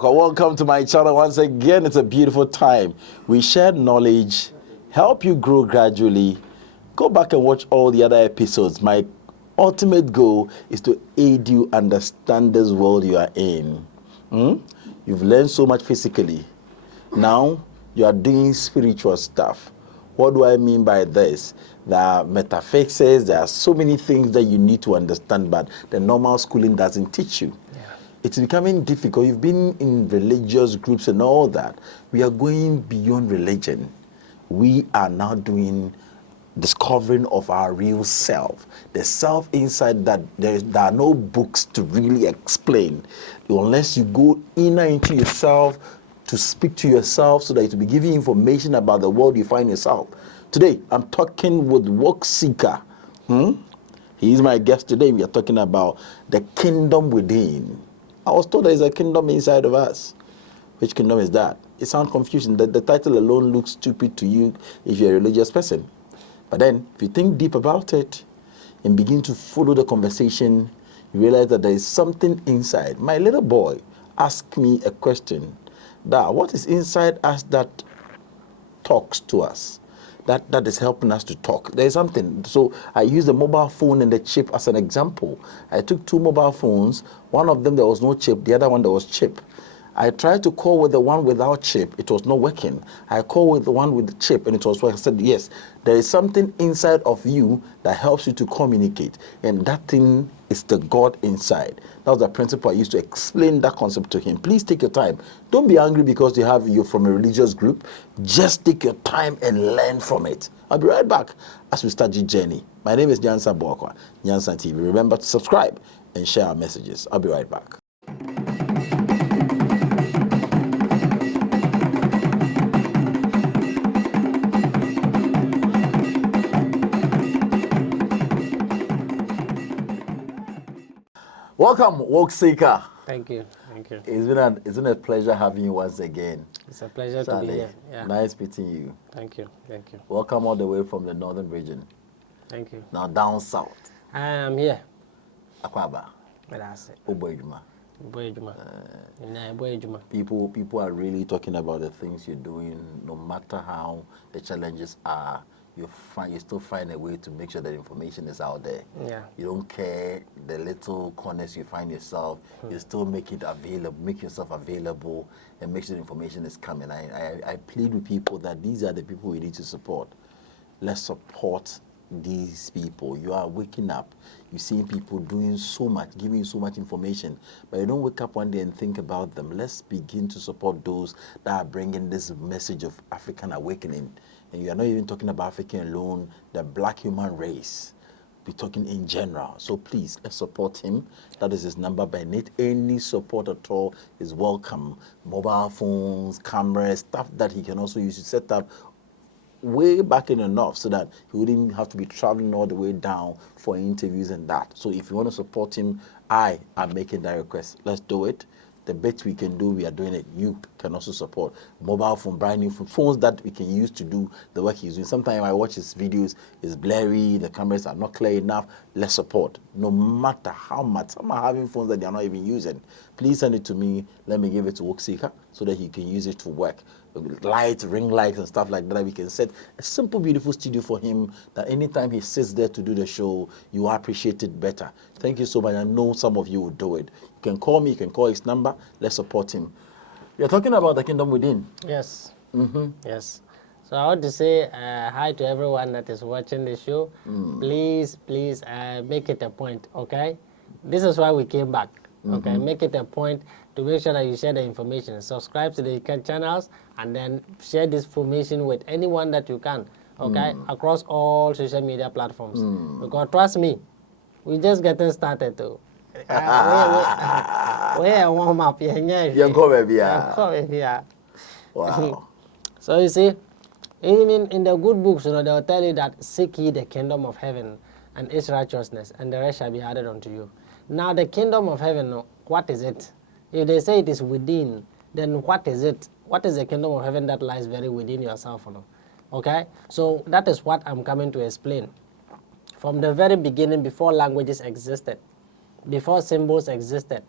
Welcome to my channel once again. It's a beautiful time. We share knowledge, help you grow gradually. Go back and watch all the other episodes. My ultimate goal is to aid you understand this world you are in. You've learned so much physically. Now you are doing spiritual stuff. What do I mean by this? There are metaphysics, there are so many things that you need to understand, but the normal schooling doesn't teach you. It's becoming difficult. You've been in religious groups and all that. We are going beyond religion. We are now doing discovering of our real self. The self inside that there are no books to really explain. Unless you go inner into yourself to speak to yourself so that it will be giving information about the world you find yourself. Today, I'm talking with Wookseeker. He is my guest today. We are talking about the kingdom within. I was told there is a kingdom inside of us. Which kingdom is that? It sounds confusing. The title alone looks stupid to you if you're a religious person. But then, if you think deep about it and begin to follow the conversation, you realize that there is something inside. My little boy asked me a question. Dad, what is inside us that talks to us? That is helping us to talk. There is something. So I use the mobile phone and the chip as an example. I took two mobile phones. One of them there was no chip. The other one there was chip. I tried to call with the one without chip. It was not working. I called with the one with the chip and it was working. I said, yes, there is something inside of you that helps you to communicate. And that thing is the God inside. That was the principle I used to explain that concept to him. Please take your time. Don't be angry because you're from a religious group. Just take your time and learn from it. I'll be right back as we start the journey. My name is Nyansa Boakwa, Nyansa TV. Remember to subscribe and share our messages. I'll be right back. Welcome, Wookseeker. Thank you. Thank you. It's been a pleasure having you once again. It's a pleasure to be here. Yeah. Nice meeting you. Thank you. Thank you. Welcome all the way from the northern region. Thank you. Now down south. I am here. Akwaba. That's it. Oboyjuma. People are really talking about the things you're doing. No matter how the challenges are, you still find a way to make sure that information is out there. Yeah. You don't care the little corners you find yourself. You still make it available, make yourself available, and make sure the information is coming. I plead with people that these are the people we need to support. Let's support these people. You are waking up. You're seeing people doing so much, giving you so much information, but you don't wake up one day and think about them. Let's begin to support those that are bringing this message of African awakening. And you are not even talking about African alone, the black human race. We're talking in general. So please, let's support him. That is his number. By need any support at all is welcome. Mobile phones, cameras, stuff that he can also use to set up way back in enough so that he wouldn't have to be traveling all the way down for interviews and that. So if you want to support him, I am making that request. Let's do it. The bit we can do, we are doing it. You can also support mobile phone, brand new phones that we can use to do the work he's doing. Sometimes I watch his videos, it's blurry, the cameras are not clear enough. Let's support, no matter how much. Some are having phones that they are not even using. Please send it to me. Let me give it to Wookseeker so that he can use it to work. Lights, ring lights and stuff like that. We can set a simple, beautiful studio for him that anytime he sits there to do the show, you appreciate it better. Thank you so much. I know some of you will do it. You can call me, you can call his number. Let's support him. We are talking about the kingdom within. Yes. Yes. So I want to say hi to everyone that is watching the show. Please make it a point, okay? This is why we came back, okay? Make it a point to make sure that you share the information. Subscribe to the channels and then share this information with anyone that you can, okay? Across all social media platforms. Because trust me, we're just getting started too. We're warm up. Wow. So you see, even in the good books, they'll tell you that seek ye the kingdom of heaven. and its righteousness, and the rest shall be added unto you. Now the kingdom of heaven, what is it? If they say it is within, then what is it? What is the kingdom of heaven that lies very within yourself? Okay? So that is what I'm coming to explain. From the very beginning, before languages existed, before symbols existed,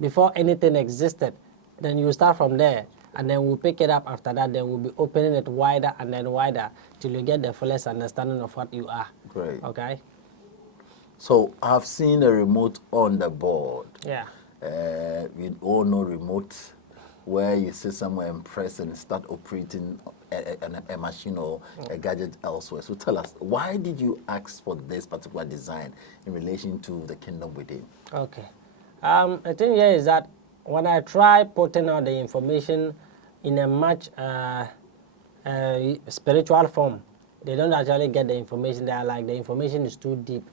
before anything existed, then you start from there, and then we'll pick it up after that, then we'll be opening it wider and then wider till you get the fullest understanding of what you are. Great. Okay? So I've seen a remote on the board. Yeah. We all know remote, where you sit somewhere and press and start operating a machine or a gadget elsewhere. So tell us, why did you ask for this particular design in relation to the kingdom within? Okay. The thing here is that when I try putting out the information in a much spiritual form, they don't actually get the information. They are like, the information is too deep.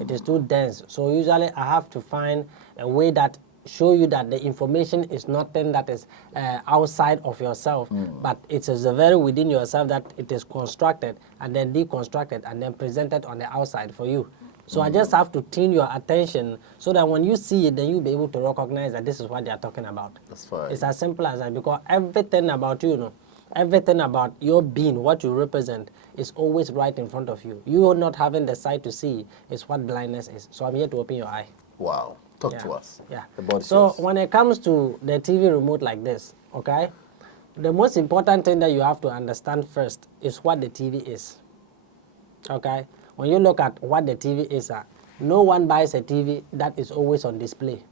It is too dense. So usually I have to find a way that show you that the information is nothing that is outside of yourself, but it is very within yourself, that it is constructed and then deconstructed and then presented on the outside for you. So I just have to tune your attention so that when you see it, then you'll be able to recognize that this is what they are talking about. That's fine. It's as simple as that, because everything about you, everything about your being, what you represent, is always right in front of you. You not having the sight to see is what blindness is. So I'm here to open your eye. Wow. Talk to us. Yeah. So when it comes to the TV remote like this, okay, the most important thing that you have to understand first is what the TV is. Okay? When you look at what the TV is, no one buys a TV that is always on display.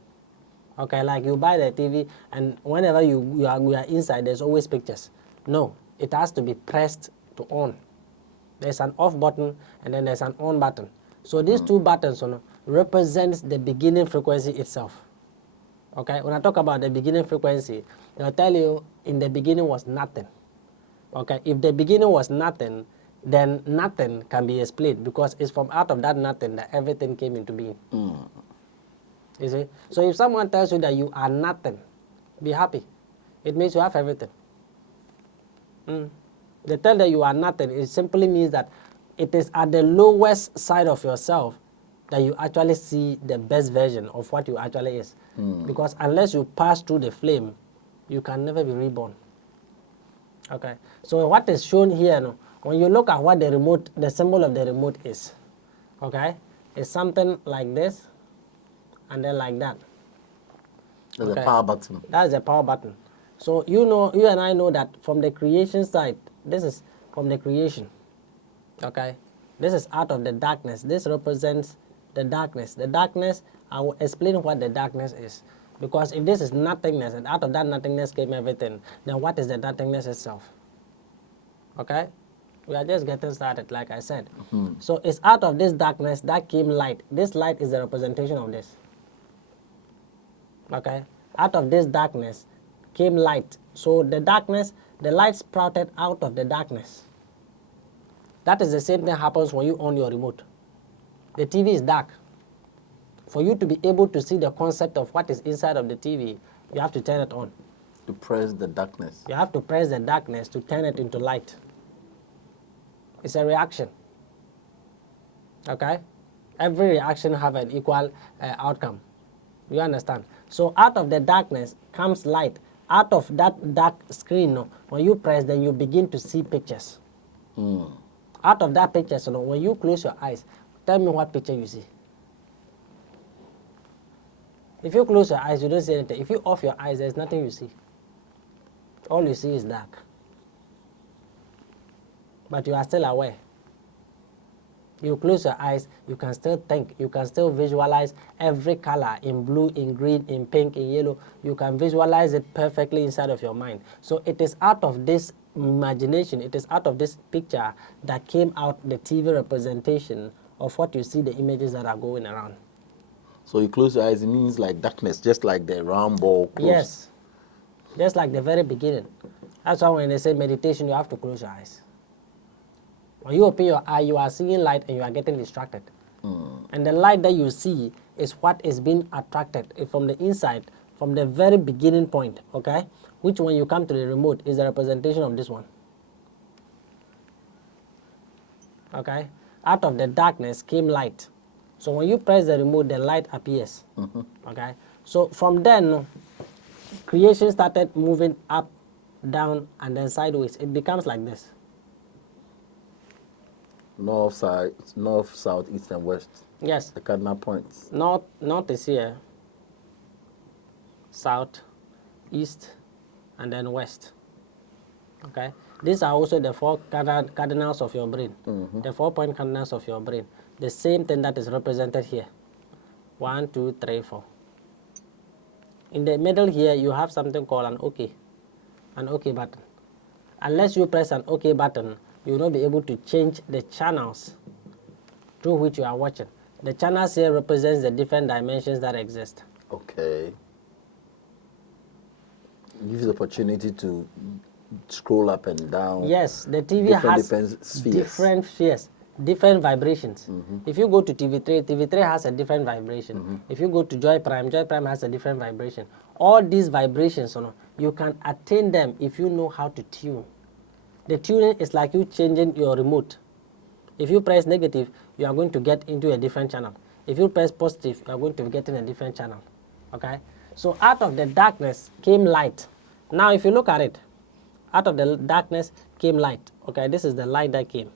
Okay, like you buy the TV and whenever you are inside, there's always pictures. No, it has to be pressed to on. There's an off button and then there's an on button. So these two buttons represents the beginning frequency itself. Okay, when I talk about the beginning frequency, they'll tell you in the beginning was nothing. Okay, if the beginning was nothing, then nothing can be explained, because it's from out of that nothing that everything came into being. You see? So if someone tells you that you are nothing, be happy. It means you have everything. They tell that you are nothing, it simply means that it is at the lowest side of yourself that you actually see the best version of what you actually is. Because unless you pass through the flame, you can never be reborn. Okay, so what is shown here, when you look at what the remote, the symbol of the remote is, okay, it's something like this, and then like that. There's a power button. That's the power button. So you and I know that from the creation side, this is from the creation. Okay, this is out of the darkness. This represents the darkness. The darkness, I will explain what the darkness is. Because if this is nothingness, and out of that nothingness came everything, then what is the nothingness itself? Okay? We are just getting started, like I said. So it's out of this darkness that came light. This light is the representation of this. Okay? Out of this darkness came light. So the darkness, the light sprouted out of the darkness. That is the same thing happens when you on your remote. The TV is dark. For you to be able to see the concept of what is inside of the TV, you have to turn it on. To press the darkness. You have to press the darkness to turn it into light. It's a reaction. Okay? Every reaction have an equal outcome. You understand? So out of the darkness comes light. Out of that dark screen, when you press, then you begin to see pictures. Out of that picture, when you close your eyes, tell me what picture you see. If you close your eyes, you don't see anything. If you off your eyes, there's nothing you see. All you see is dark. But you are still aware. You close your eyes, you can still think, you can still visualize every color in blue, in green, in pink, in yellow. You can visualize it perfectly inside of your mind. So it is out of this imagination, it is out of this picture that came out the TV representation of what you see, the images that are going around. So you close your eyes, it means like darkness, just like the round ball closed. Yes, just like the very beginning. That's why when they say meditation, you have to close your eyes. When you open your eye, you are seeing light and you are getting distracted. And the light that you see is what is being attracted from the inside, from the very beginning point, okay? Which when you come to the remote is a representation of this one. Okay? out of the darkness came light. So when you press the remote, the light appears. Okay. So from then, creation started moving up, down, and then sideways. It becomes like this. North, south, east, and west. Yes. The cardinal points. North is here. South, east, and then west. Okay. These are also the 4 cardinals of your brain. The 4-point cardinals of your brain. The same thing that is represented here. 1, 2, 3, 4. In the middle here, you have something called an OK button. Unless you press an OK button, you will not be able to change the channels through which you are watching. The channels here represents the different dimensions that exist. Okay. Gives the opportunity to scroll up and down. Yes, the TV has different spheres, different vibrations. If you go to TV3, TV3 has a different vibration. If you go to Joy Prime has a different vibration. All these vibrations, you can attain them if you know how to tune. The tuning is like you changing your remote. If you press negative, you are going to get into a different channel. If you press positive, you are going to get in a different channel. Okay? So out of the darkness came light. Now if you look at it, out of the darkness came light. Okay, this is the light that came.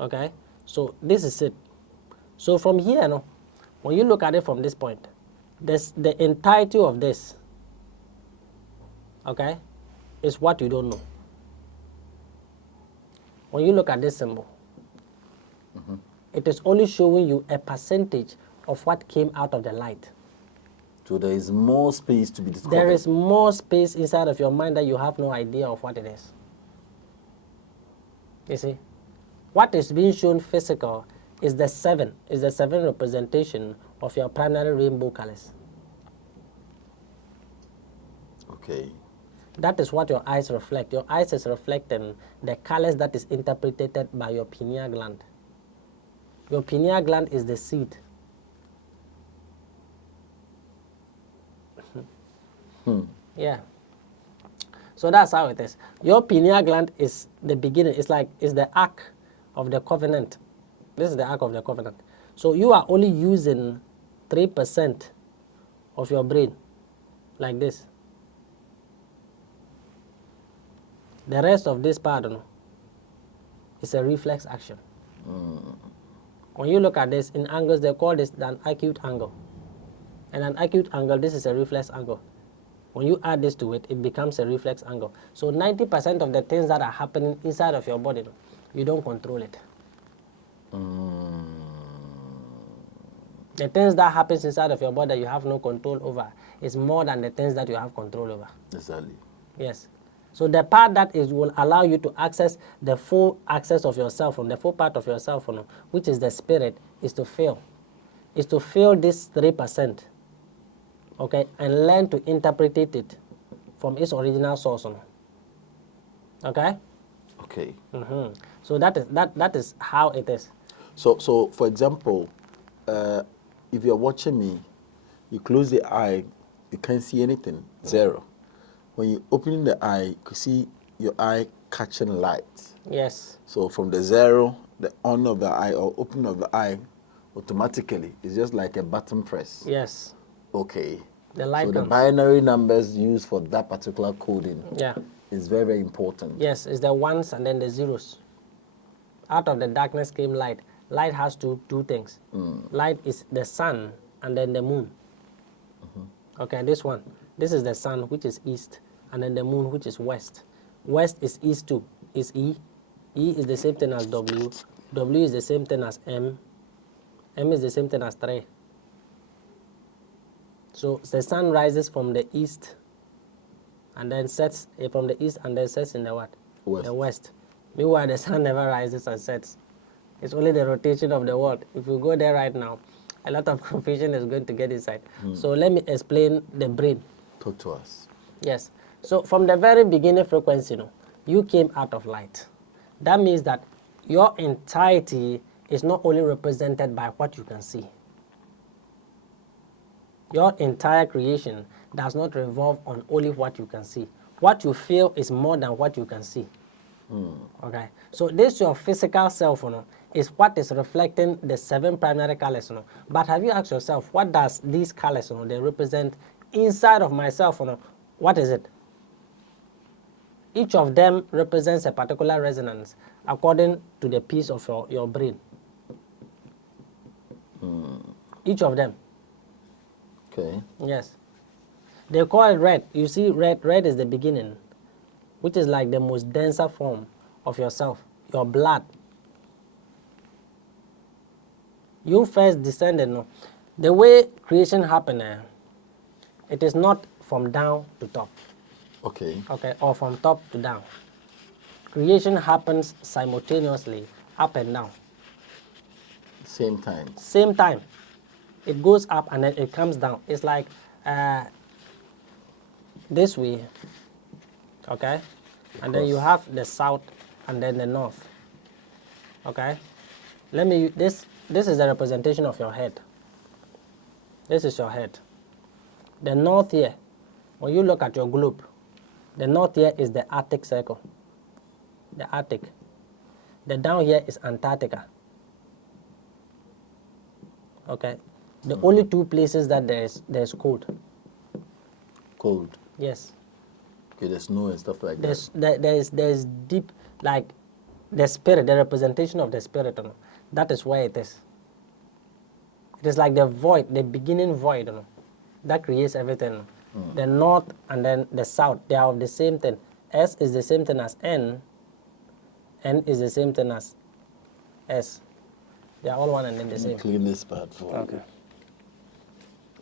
Okay, so this is it. So from here, when you look at it from this point, the entirety of this, okay, is what you don't know. When you look at this symbol, it is only showing you a percentage of what came out of the light. So there is more space to be discovered. There is more space inside of your mind that you have no idea of what it is. You see? What is being shown physical is the 7 representation of your primary rainbow colors. Okay. That is what your eyes reflect. Your eyes is reflecting the colors that is interpreted by your pineal gland. Your pineal gland is the seed. Yeah. So that's how it is. Your pineal gland is the beginning. It's the ark of the covenant. This is the ark of the covenant. So you are only using 3% of your brain, like this. The rest of this part is a reflex action. When you look at this in angles, they call this an acute angle. And an acute angle, this is a reflex angle. When you add this to it, it becomes a reflex angle. So 90% of the things that are happening inside of your body, you don't control it. The things that happens inside of your body that you have no control over is more than the things that you have control over. Exactly. Yes. So the part that will allow you to access the full access of yourself, the full part of yourself, which is the spirit, is to feel. Is to feel this 3%. Okay, and learn to interpret it from its original source. Okay. Okay. So that is how it is. So for example, if you're watching me, you close the eye, you can't see anything, 0. When you open the eye, you can see your eye catching light. Yes. So from the 0, the on of the eye or open of the eye, automatically, it's just like a button press. Yes. Okay. The light so the comes. binary numbers used for that particular coding is very, very important. Yes, it's the 1s and then the 0s. Out of the darkness came light. Light has two things. Light is the sun and then the moon. Okay, this one. This is the sun, which is east, and then the moon, which is west. West is east too, is E. E is the same thing as W. W is the same thing as M. M is the same thing as 3. So the sun rises from the east and then sets from the east and then sets in the what? West. The west. Meanwhile, the sun never rises and sets. It's only the rotation of the world. If you go there right now, a lot of confusion is going to get inside. So let me explain the brain. Talk to us. Yes. So from the very beginning frequency, you came out of light. That means that your entirety is not only represented by what you can see. Your entire creation does not revolve on only what you can see. What you feel is more than what you can see. Okay, so this your physical self, is what is reflecting the 7 primary colors. But have you asked yourself, what does these colors, they represent inside of myself? What is it? Each of them represents a particular resonance according to the piece of your brain. Each of them. Okay. Yes. They call it red. You see, red is the beginning, which is like the most denser form of yourself, your blood. You first descended. No? The way creation happened, it is not from down to top. Okay. Okay, or from top to down. Creation happens simultaneously, up and down. Same time. Same time. It goes up and then it comes down. It's like this way, okay? And then you have the south and then the north, okay? This is a representation of your head. This is your head. The north here, when you look at your globe, the north here is the Arctic Circle, the Arctic. The down here is Antarctica, okay? The only 2 places that there's cold. Cold. Yes. Okay, there's snow and stuff like that. There's deep, like the spirit, the representation of the spirit, that is where it is. It is like the void, the beginning void, that creates everything. The north and then the south, they are of the same thing. S is the same thing as N. N is the same thing as S. They are all one and then the same. Clean this part for Okay.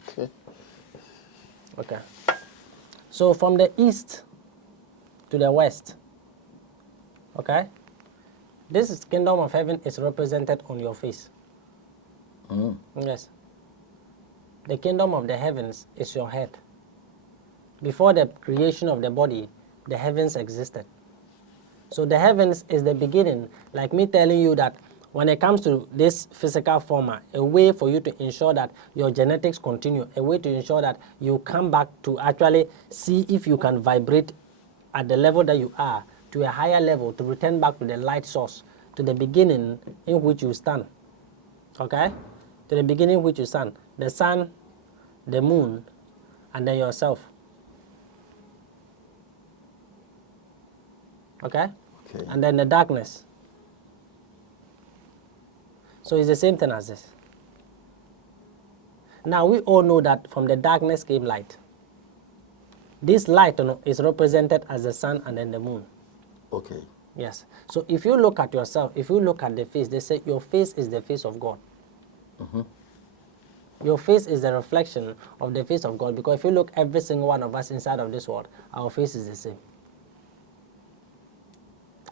Okay. Okay. So from the east to the west, okay, this kingdom of heaven is represented on your face. Yes. The kingdom of the heavens is your head. Before the creation of the body, the heavens existed. So the heavens is the beginning, like me telling you that when it comes to this physical form, a way for you to ensure that your genetics continue, a way to ensure that you come back to actually see if you can vibrate at the level that you are to a higher level, to return back to the light source, to the beginning in which you stand. Okay? To the beginning in which you stand. The sun, the moon, and then yourself. Okay? Okay. And then the darkness. So it's the same thing as this. Now we all know that from the darkness came light. This light is represented as the sun and then the moon. Okay. Yes. So if you look at yourself, if you look at the face, they say your face is the face of God. Your face is the reflection of the face of God, because if you look every single one of us inside of this world, our face is the same.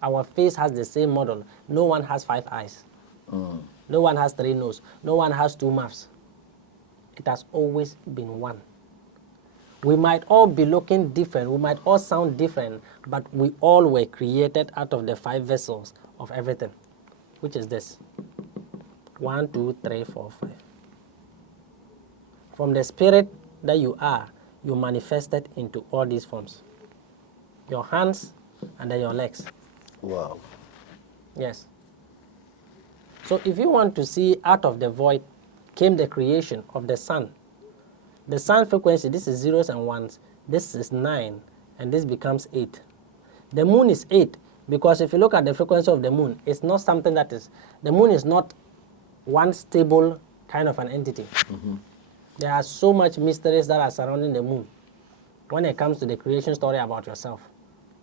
Our face has the same model. No one has 5 eyes. No one has 3 noses. No one has 2 mouths. It has always been one. We might all be looking different. We might all sound different, but we all were created out of the 5 vessels of everything, which is this. 1, 2, 3, 4, 5. From the spirit that you are, you manifested into all these forms. Your hands and then your legs. Wow. Yes. So if you want to see out of the void came the creation of the sun. The sun frequency, this is 0s and 1s. This is 9, and this becomes 8. The moon is 8, because if you look at the frequency of the moon, it's not something that is, the moon is not one stable kind of an entity. There are so much mysteries that are surrounding the moon when it comes to the creation story about yourself.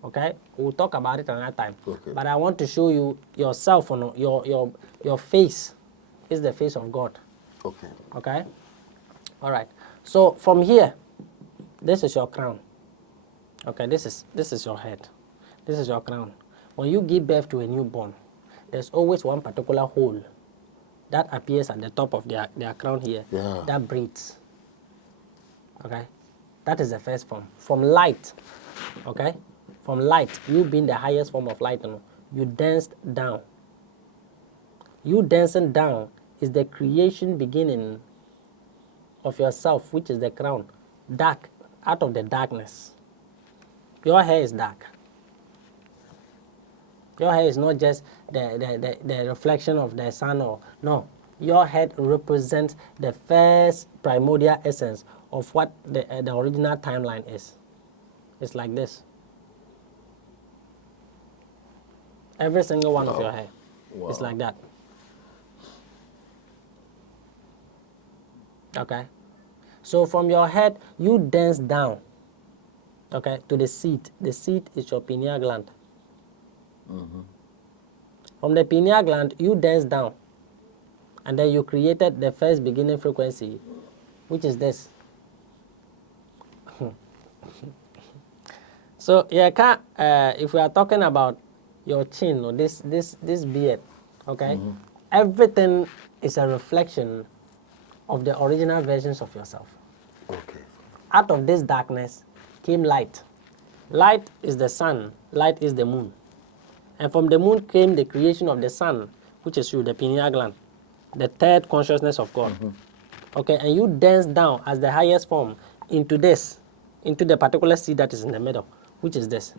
Okay, we'll talk about it another time. Okay. But I want to show you yourself, your face is the face of God. Okay. Okay, all right. So from here, this is your crown. Okay, this is your head. This is your crown. When you give birth to a newborn, there's always one particular hole that appears at the top of their crown here, that breathes. Okay, that is the first form. From light, okay, from light, you being the highest form of light, you danced down. You dancing down is the creation beginning of yourself, which is the crown, dark, out of the darkness. Your hair is dark. Your hair is not just the reflection of the sun, or no. Your head represents the first primordial essence of what the original timeline is. It's like this. Every single one of your hair is like that. Okay? So from your head, you dance down, okay, to the seat. The seat is your pineal gland. From the pineal gland, you dance down, and then you created the first beginning frequency, which is this. So yeah, if we are talking about your chin or this beard, okay, everything is a reflection of the original versions of yourself. Okay. Out of this darkness came light. Light is the sun, light is the moon. And from the moon came the creation of the sun, which is you, the pineal gland, the third consciousness of God. Okay, and you dance down as the highest form into this, into the particular seed that is in the middle, which is this.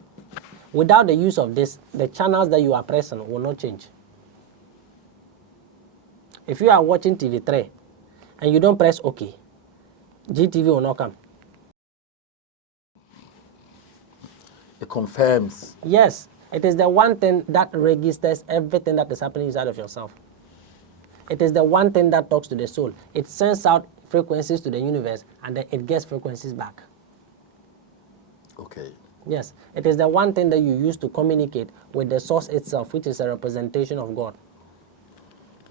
Without the use of this, the channels that you are pressing will not change. If you are watching TV3 and you don't press OK, GTV will not come. It confirms. Yes, it is the one thing that registers everything that is happening inside of yourself. It is the one thing that talks to the soul. It sends out frequencies to the universe, and then it gets frequencies back. Okay. Yes, it is the one thing that you use to communicate with the source itself, which is a representation of God.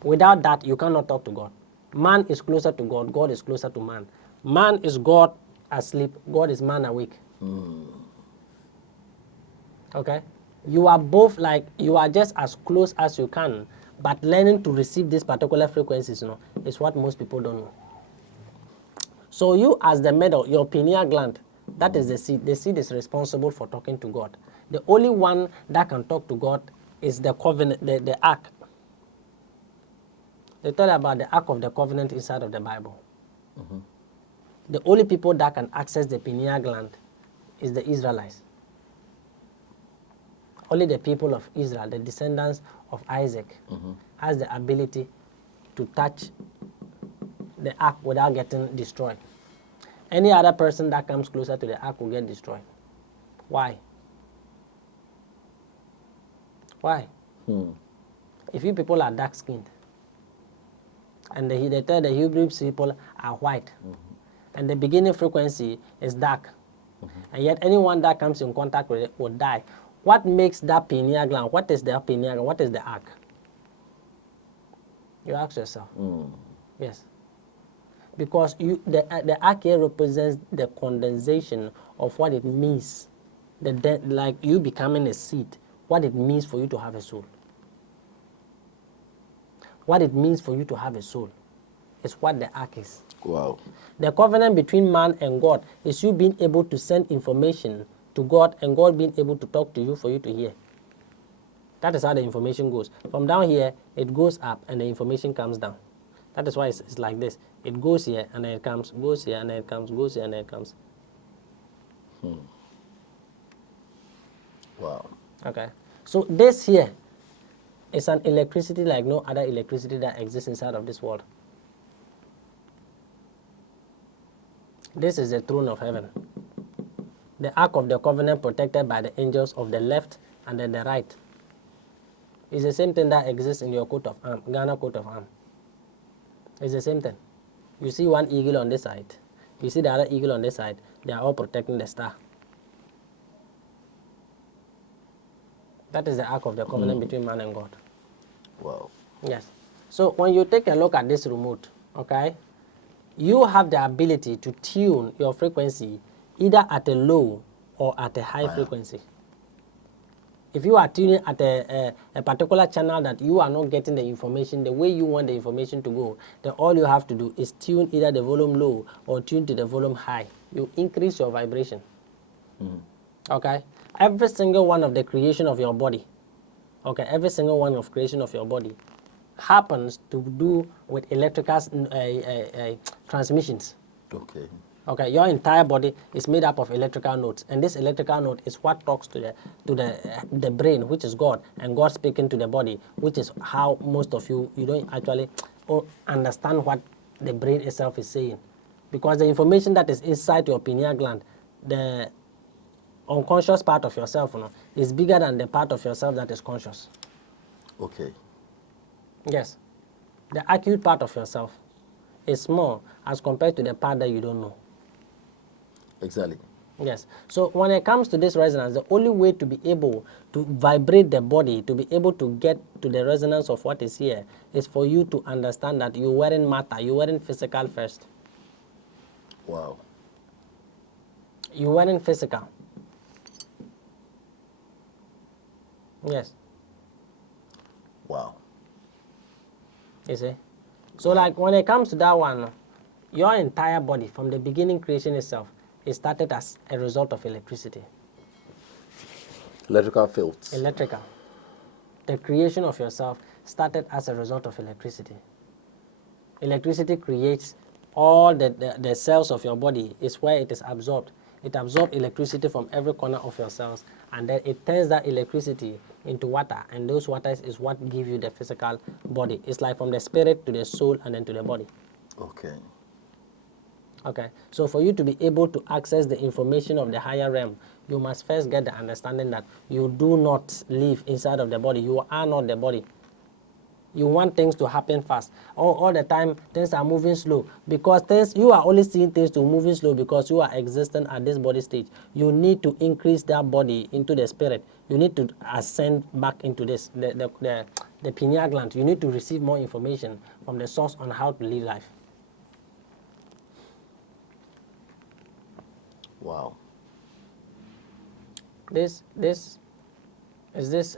Without that, you cannot talk to God. Man is closer to God. God is closer to man. Man is God asleep. God is man awake. Okay? You are both like, you are just as close as you can, but learning to receive these particular frequencies, is what most people don't know. So you as the middle, your pineal gland, that is the seed. The seed is responsible for talking to God. The only one that can talk to God is the covenant, the ark. They tell about the ark of the covenant inside of the Bible. The only people that can access the pineal gland is the Israelites. Only the people of Israel, the descendants of Isaac, has the ability to touch the ark without getting destroyed. Any other person that comes closer to the ark will get destroyed. Why? Why? If you people are dark-skinned, and they tell the Hebrew people are white, and the beginning frequency is dark, and yet anyone that comes in contact with it will die. What makes that pineal gland? What is the pineal gland? What is the ark? You ask yourself. Yes. Because the ark here represents the condensation of what it means, like you becoming a seed, what it means for you to have a soul. What it means for you to have a soul is what the ark is. Wow. The covenant between man and God is you being able to send information to God and God being able to talk to you for you to hear. That is how the information goes. From down here, it goes up and the information comes down. That is why it's like this. It goes here and then it comes, goes here and then it comes, goes here and then it comes. Wow. Okay. So this here is an electricity like no other electricity that exists inside of this world. This is the throne of heaven. The ark of the covenant protected by the angels of the left and then the right. It's the same thing that exists in your coat of arms, Ghana coat of arms. It's the same thing. You see one eagle on this side. You see the other eagle on this side. They are all protecting the star. That is the ark of the covenant between man and God. Wow. Yes. So when you take a look at this remote, okay, you have the ability to tune your frequency either at a low or at a high frequency. If you are tuning at a particular channel that you are not getting the information the way you want the information to go, then all you have to do is tune either the volume low or tune to the volume high. You increase your vibration. Okay? Every single one of the creation of your body, okay, every single one of creation of your body happens to do with electrical transmissions. Okay. Okay, your entire body is made up of electrical nodes, and this electrical node is what talks to the brain, which is God, and God speaking to the body, which is how most of you don't actually understand what the brain itself is saying, because the information that is inside your pineal gland, the unconscious part of yourself, is bigger than the part of yourself that is conscious. Okay. Yes, the acute part of yourself is small as compared to the part that you don't know. Exactly. Yes. So when it comes to this resonance, the only way to be able to vibrate the body, to be able to get to the resonance of what is here, is for you to understand that you weren't matter, you weren't physical first. Wow. You weren't physical. Yes. Wow. You see? So like when it comes to that one, your entire body from the beginning creation itself, it started as a result of electricity. Electrical fields. Electrical. The creation of yourself started as a result of electricity. Electricity creates all the cells of your body, is where it is absorbed. It absorbs electricity from every corner of your cells, and then it turns that electricity into water, and those waters is what give you the physical body. It's like from the spirit to the soul and then to the body. Okay. Okay, so for you to be able to access the information of the higher realm, you must first get the understanding that you do not live inside of the body. You are not the body. You want things to happen fast. All the time, things are moving slow. Because you are only seeing things to moving slow because you are existing at this body stage. You need to increase that body into the spirit. You need to ascend back into this, the pineal gland. You need to receive more information from the source on how to live life. Wow. This is this.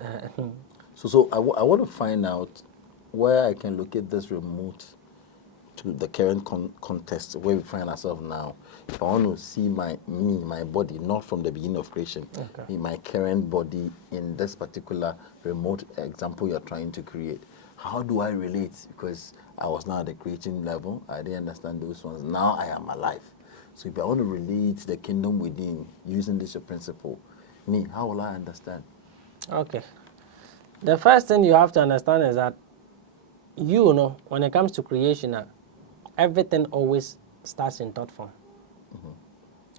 So I want to find out where I can locate this remote to the current context where we find ourselves now. If I want to see my body, not from the beginning of creation, Okay. in my current body in this particular remote example you're trying to create, how do I relate? Because I was now at the creating level, I didn't understand those ones. Now I am alive. So if I want to relate the kingdom within using this principle, how will I understand? Okay. The first thing you have to understand is that when it comes to creation, everything always starts in thought form.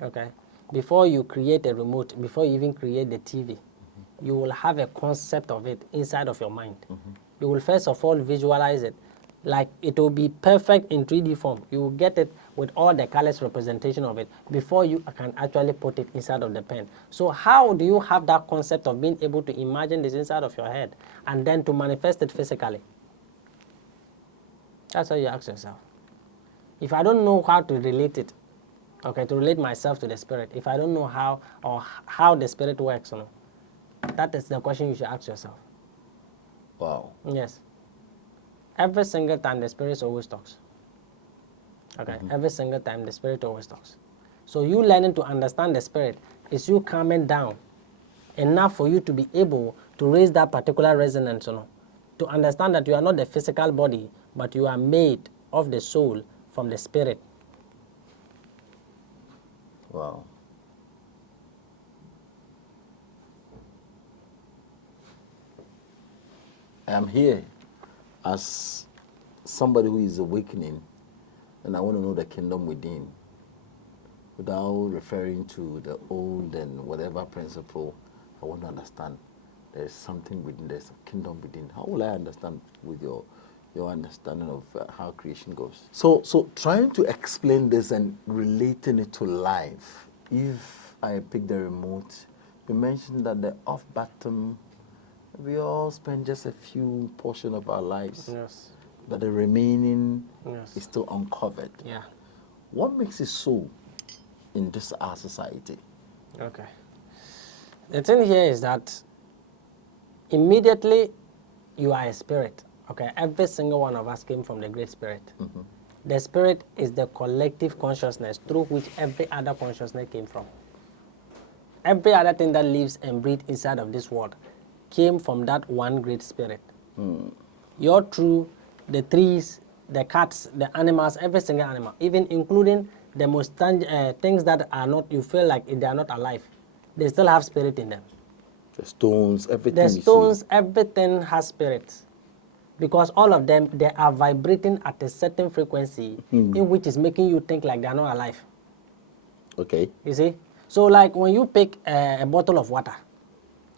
Okay? Before you create a remote, before you even create the TV, you will have a concept of it inside of your mind. You will first of all visualize it. Like it will be perfect in 3D form. You will get it with all the colors representation of it before you can actually put it inside of the pen. So how do you have that concept of being able to imagine this inside of your head and then to manifest it physically? That's how you ask yourself. If I don't know how to relate it, okay, to relate myself to the spirit, if I don't know how the spirit works, that is the question you should ask yourself. Wow. Yes. Every single time the spirit always talks. Okay, every single time the spirit always talks. So you learning to understand the spirit is you calming down enough for you to be able to raise that particular resonance, to understand that you are not the physical body, but you are made of the soul from the spirit. Wow. I am here as somebody who is awakening, and I want to know the kingdom within without referring to the old and whatever principle. I want to understand there's something within, there's a kingdom within. How will I understand with your understanding of how creation goes? So trying to explain this and relating it to life. If I pick the remote, you mentioned that the off button, we all spend just a few portion of our lives. Yes. But the remaining Yes. is still uncovered. Yeah. What makes it so in this our society? Okay. The thing here is that immediately you are a spirit. Okay. Every single one of us came from the great spirit. The spirit is the collective consciousness through which every other consciousness came from. Every other thing that lives and breathes inside of this world came from that one great spirit. You're through the trees, the cats, the animals, every single animal, even including the most things that are not, you feel like they are not alive, they still have spirit in them. The stones, everything The you stones, see. everything has spirits. Because all of them, they are vibrating at a certain frequency in which is making you think like they are not alive. Okay. You see? So like when you pick a bottle of water,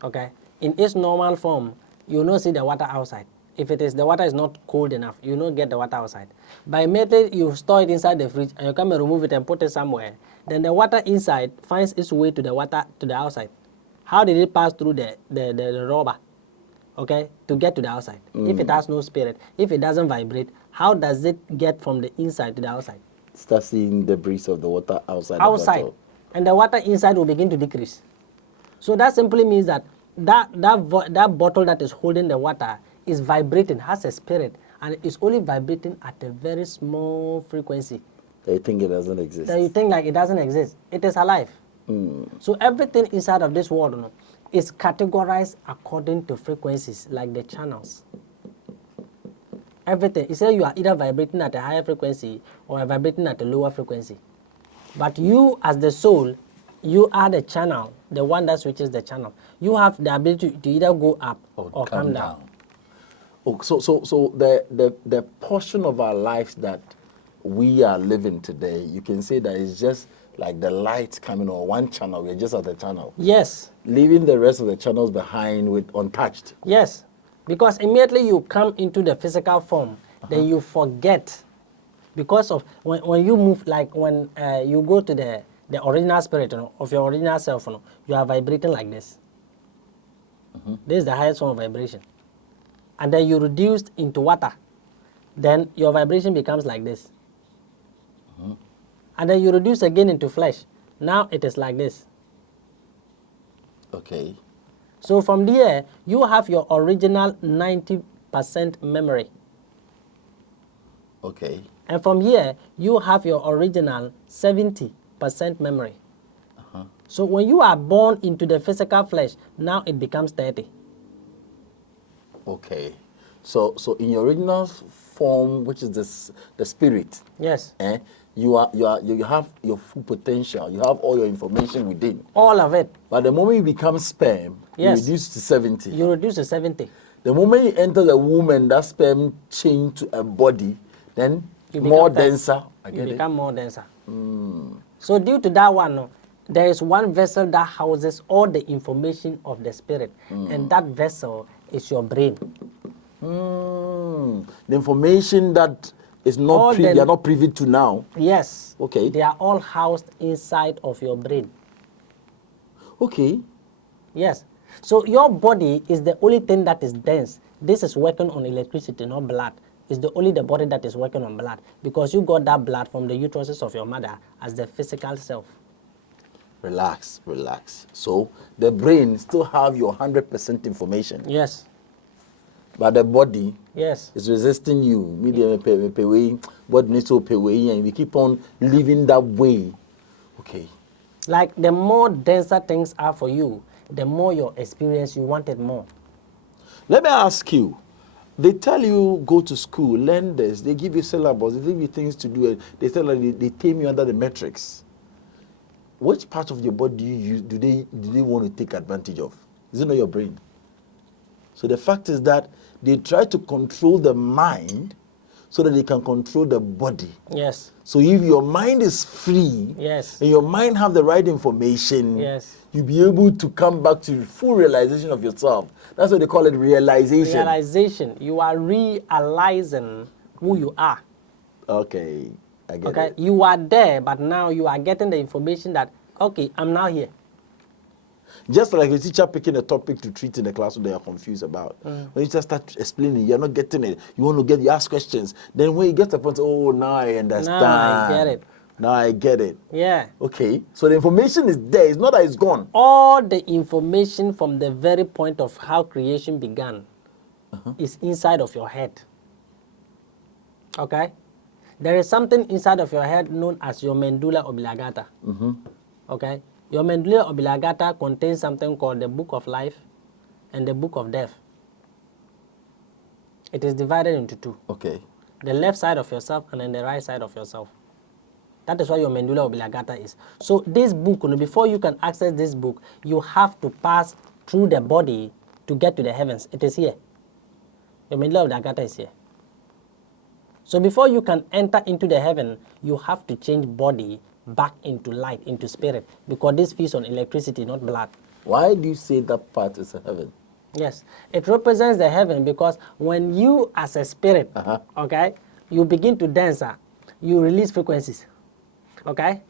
okay, in its normal form, you not see the water outside. If it is, the water is not cold enough, you not get the water outside. By method, you store it inside the fridge and you come and remove it and put it somewhere. Then the water inside finds its way to the water, to the outside. How did it pass through the rubber? Okay, to get to the outside. If it has no spirit, if it doesn't vibrate, how does it get from the inside to the outside? Start seeing the breeze of the water outside the Outside. bottle. And the water inside will begin to decrease. So that simply means that that bottle that is holding the water is vibrating, has a spirit, and is only vibrating at a very small frequency. They think it doesn't exist. That you think like it doesn't exist. It is alive. So everything inside of this world, you know, is categorized according to frequencies, like the channels. Everything. You say you are either vibrating at a higher frequency or vibrating at a lower frequency. But you, as the soul, you are the channel, the one that switches the channel. You have the ability to either go up or come down. Oh, so the portion of our lives that we are living today, you can say that it's just like the lights coming on one channel. We're just at the channel. Yes. Leaving the rest of the channels behind with untouched. Yes. Because immediately you come into the physical form, then you forget. Because of when you move, like when you go to the original spirit, you know, of your original self, you know, you are vibrating like this. This is the highest form of vibration. And then you reduced into water. Then your vibration becomes like this. And then you reduce again into flesh. Now it is like this. Okay. So from there, you have your original 90% memory. Okay. And from here, you have your original 70% memory. So when you are born into the physical flesh, now it becomes 30. Okay. So in your original form, which is the spirit, Yes. you have your full potential. You have all your information within. All of it. But the moment you become sperm, you Yes. reduce to 70. You reduce to 70. The moment you enter the woman, that sperm change to a body, then You more become denser. You become more denser. So due to that one, no, there is one vessel that houses all the information of the spirit. And that vessel is your brain. The information that is not All you are not privy to now. Yes. Okay. They are all housed inside of your brain. Okay. Yes. So your body is the only thing that is dense. This is working on electricity, not blood. It's only the body that is working on blood, because you got that blood from the uteruses of your mother as the physical self. Relax, relax. So the brain still have your 100% information. Yes. But the body Yes. is resisting you. Body needs to pay away, and we keep on living that way. Okay. Like the more denser things are for you, the more your experience, you want it more. Let me ask you. They tell you go to school, learn this. They give you syllabus. They give you things to do. They tell you they tame you under the metrics. Which part of your body do you use? Do they want to take advantage of? Is it not your brain? So the fact is that they try to control the mind so that they can control the body. Yes. So if your mind is free, Yes. and your mind have the right information, Yes. you'll be able to come back to full realization of yourself. That's what they call it, realization. Realization. You are realizing who you are. Okay, I get Okay. it. You are there, but now you are getting the information that, okay, I'm now here. Just like a teacher picking a topic to treat in the class they are confused about. When you just start explaining, you're not getting it. You ask questions. Then when you get to the point, oh, now I understand. Now I get it. Now I get it. Yeah. Okay, so the information is there. It's not that it's gone. All the information from the very point of how creation began is inside of your head. Okay? There is something inside of your head known as your medulla oblongata. Okay? Your medulla oblongata contains something called the book of life and the book of death. It is divided into two. Okay. The left side of yourself and then the right side of yourself. That is why your medulla oblongata is. So this book, before you can access this book, you have to pass through the body to get to the heavens. It is here. Your medulla oblongata is here. So before you can enter into the heaven, you have to change body back into light, into spirit, because this feeds on electricity, not blood. Why do you say that part is a heaven? Yes, it represents the heaven because when you as a spirit, okay, you begin to dance, you release frequencies, okay?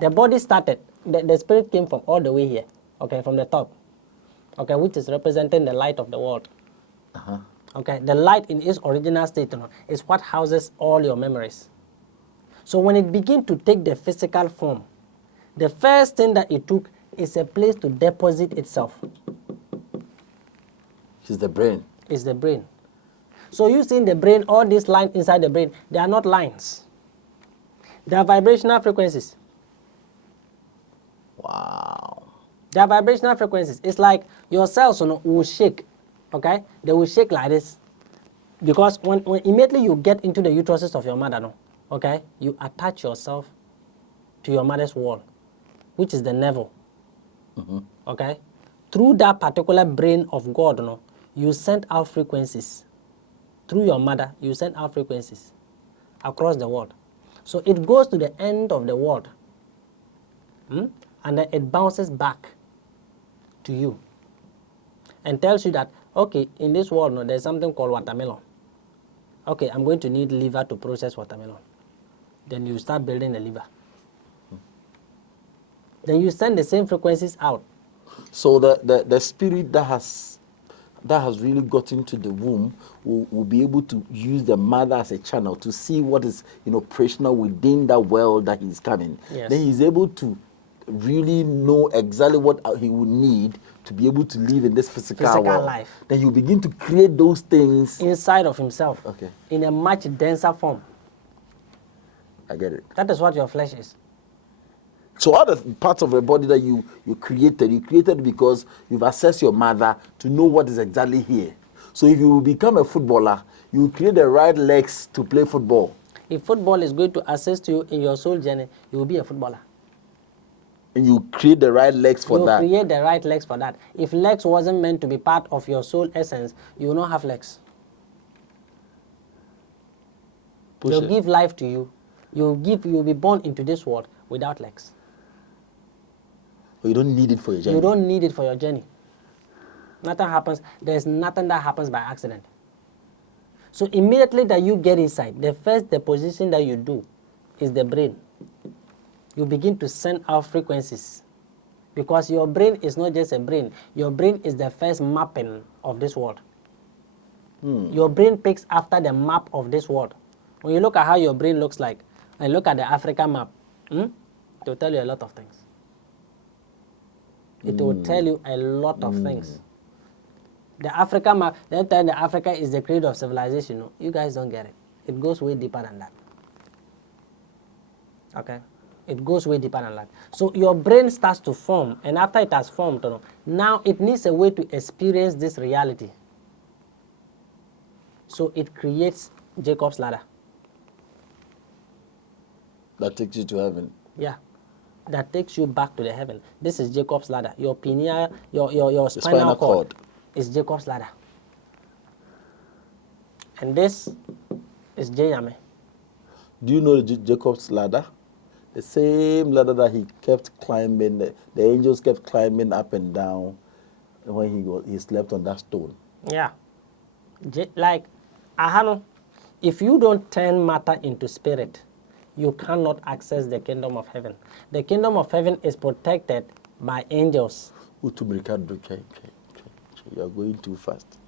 The body started, the spirit came from all the way here, okay, from the top, okay, which is representing the light of the world. Okay, the light in its original state is what houses all your memories. So when it begins to take the physical form, the first thing that it took is a place to deposit itself. It's the brain. It's the brain. So you see in the brain, all these lines inside the brain, they are not lines. They are vibrational frequencies. Wow. They are vibrational frequencies. It's like your cells will shake, okay? They will shake like this. Because when immediately you get into the uteruses of your mother, okay, you attach yourself to your mother's wall, which is the navel, okay? Through that particular brain of God, you send out frequencies. Through your mother, you send out frequencies across the world. So it goes to the end of the world, and then it bounces back to you and tells you that, okay, in this world, there's something called watermelon. Okay, I'm going to need liver to process watermelon. Then you start building the liver. Then you send the same frequencies out. So the spirit that has really got into the womb will be able to use the mother as a channel to see what is operational within that world that he's coming. Yes. Then he's able to really know exactly what he would need to be able to live in this physical world. Life. Then you begin to create those things inside of himself. Okay. In a much denser form. I get it. That is what your flesh is. So all the parts of the body that you created because you've assessed your mother to know what is exactly here. So if you become a footballer, you create the right legs to play football. If football is going to assist you in your soul journey, you will be a footballer. And you create the right legs for that. You create the right legs for that. If legs wasn't meant to be part of your soul essence, you will not have legs. They'll give life to you. You'll be born into this world without legs. But you don't need it for your journey. You don't need it for your journey. Nothing happens. There's nothing that happens by accident. So immediately that you get inside, the first deposition that you do is the brain. You begin to send out frequencies. Because your brain is not just a brain. Your brain is the first mapping of this world. Your brain picks after the map of this world. When you look at how your brain looks like, and look at the Africa map, it will tell you a lot of things. It will tell you a lot of things. The Africa map, they tell you Africa is the cradle of civilization. No, you guys don't get it. It goes way deeper than that. Okay? It goes way deeper than that. So your brain starts to form, and after it has formed, now it needs a way to experience this reality. So it creates Jacob's ladder. That takes you to heaven. Yeah. That takes you back to the heaven. This is Jacob's ladder. Your pineal, your spinal cord is Jacob's ladder. And this is Jayame. Do you know Jacob's ladder? The same ladder that he kept climbing, the angels kept climbing up and down when he slept on that stone. Yeah. Like, if you don't turn matter into spirit, you cannot access the kingdom of heaven. The kingdom of heaven is protected by angels. You are going too fast.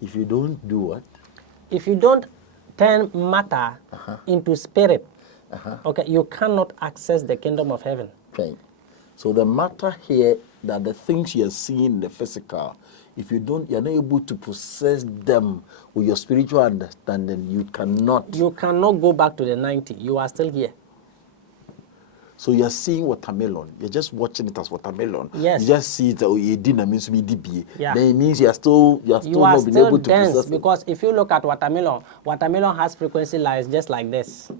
If you don't do what? If you don't turn matter into spirit, okay, you cannot access the kingdom of heaven. Okay. So the matter here, that the things you are seeing in the physical, if you don't, you're not able to process them with your spiritual understanding, you cannot. You cannot go back to the 90. You are still here. So you're seeing watermelon. You're just watching it as watermelon. Yes. You just see it. Oh, you didn't mean to be DBA. Yeah. Then it means you are still not being able to dense process it. because if you look at watermelon has frequency lines just like this.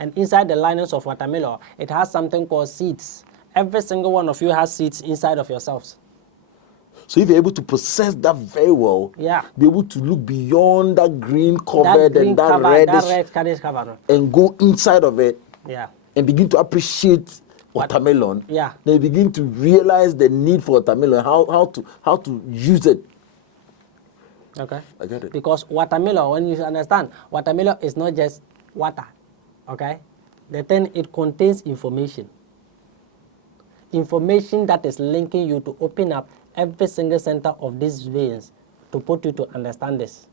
And inside the linings of watermelon, it has something called seeds. Every single one of you has seeds inside of yourselves. So if you're able to process that very well, Yeah. be able to look beyond that green cover That green and that cover, reddish, that red cover. No? and go inside of it, Yeah. and begin to appreciate watermelon. Yeah. They begin to realize the need for watermelon, how to use it. Okay. I get it. Because watermelon, when you understand, watermelon is not just water. Okay. The thing, it contains information. Information that is linking you to open up every single center of these veins to put you to understand this.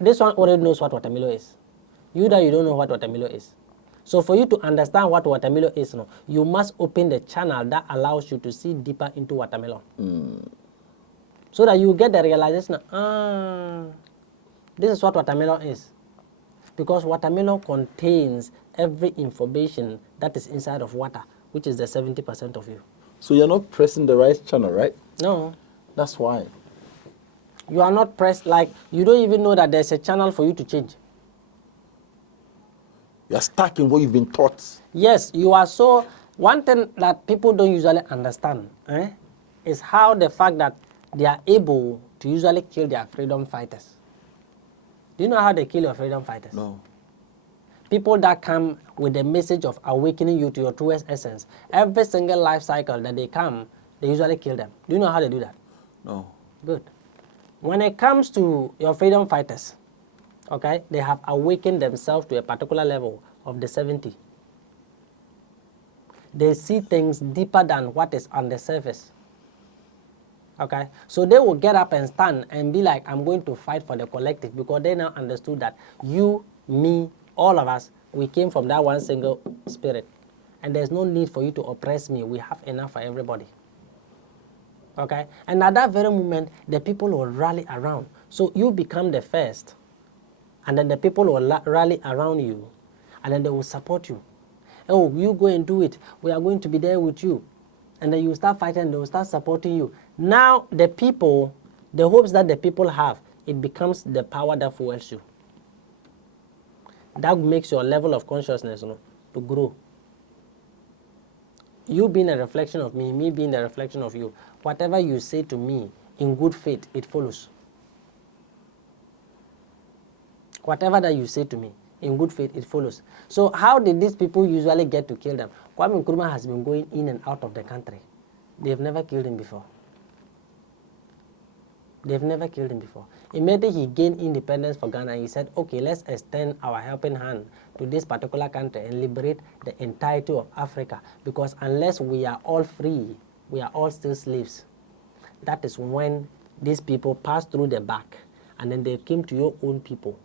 This one already knows what watermelon is. You don't know what watermelon is. So for you to understand what watermelon is, no, you must open the channel that allows you to see deeper into watermelon. So that you get the realization, this is what watermelon is. Because watermelon contains every information that is inside of water, which is the 70% of you. So you're not pressing the right channel, right? No. That's why. You are not pressed, like you don't even know that there's a channel for you to change. You're stuck in what you've been taught. Yes, you are so. One thing that people don't usually understand is how the fact that they are able to usually kill their freedom fighters. Do you know how they kill your freedom fighters? No. People that come with the message of awakening you to your truest essence, every single life cycle that they come, they usually kill them. Do you know how they do that? No. Good. When it comes to your freedom fighters, okay, they have awakened themselves to a particular level of the 70. They see things deeper than what is on the surface. Okay, so they will get up and stand and be like, I'm going to fight for the collective, because they now understood that you, me, all of us, we came from that one single spirit. And there's no need for you to oppress me. We have enough for everybody. Okay, and at that very moment, the people will rally around. So you become the first, and then the people will rally around you, and then they will support you. Oh, you go and do it. We are going to be there with you. And then you start fighting, and they will start supporting you. Now, the people, the hopes that the people have, it becomes the power that fuels you. That makes your level of consciousness, to grow. You being a reflection of me, me being a reflection of you. Whatever you say to me in good faith, it follows. Whatever that you say to me in good faith, it follows. So how did these people usually get to kill them? Kwame Nkrumah has been going in and out of the country. They've never killed him before. They've never killed him before. Immediately he gained independence for Ghana, he said, okay, let's extend our helping hand to this particular country and liberate the entirety of Africa. Because unless we are all free, we are all still slaves. That is when these people passed through the back, and then they came to your own people.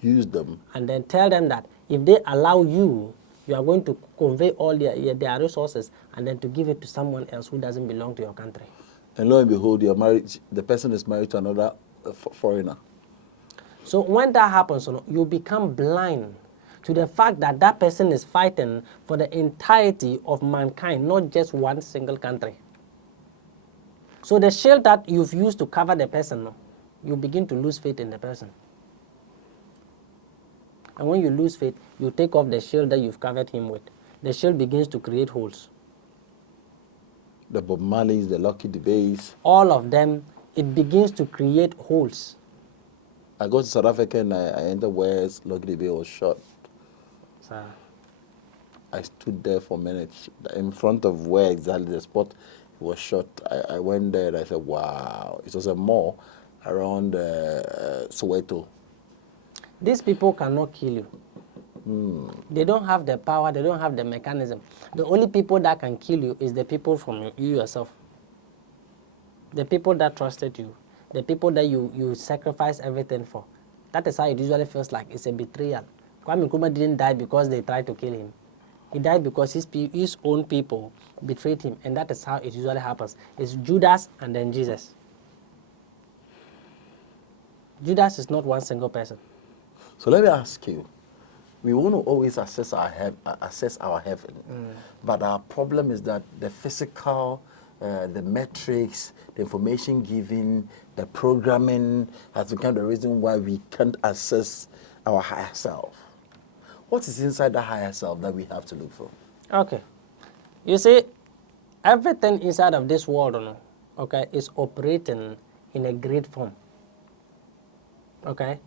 Use them. And then tell them that if they allow you, you are going to convey all their resources, and then to give it to someone else who doesn't belong to your country. And lo and behold, you're married. The person is married to another foreigner. So when that happens, you become blind to the fact that that person is fighting for the entirety of mankind, not just one single country. So the shield that you've used to cover the person, you begin to lose faith in the person. And when you lose faith, you take off the shield that you've covered him with. The shield begins to create holes. The Bob Marleys, the Lucky Dubeys. All of them, it begins to create holes. I go to South Africa and I entered where Lucky Dube was shot. So, I stood there for minutes in front of where exactly the spot he was shot. I went there and I said, wow. It was a mall around Soweto. these people cannot kill you. They don't have the power, they don't have the mechanism. The only people that can kill you is the people from you yourself. The people that trusted you. The people that you sacrifice everything for. That is how it usually feels like. It's a betrayal. Kwame Nkrumah didn't die because they tried to kill him. He died because his own people betrayed him. And that is how it usually happens. It's Judas and then Jesus. Judas is not one single person. So let me ask you. We want to always assess our heaven, but our problem is that the physical, the metrics, the information given, the programming has become the reason why we can't assess our higher self. What is inside the higher self that we have to look for? Okay. You see, everything inside of this world, okay, is operating in a grid form. Okay?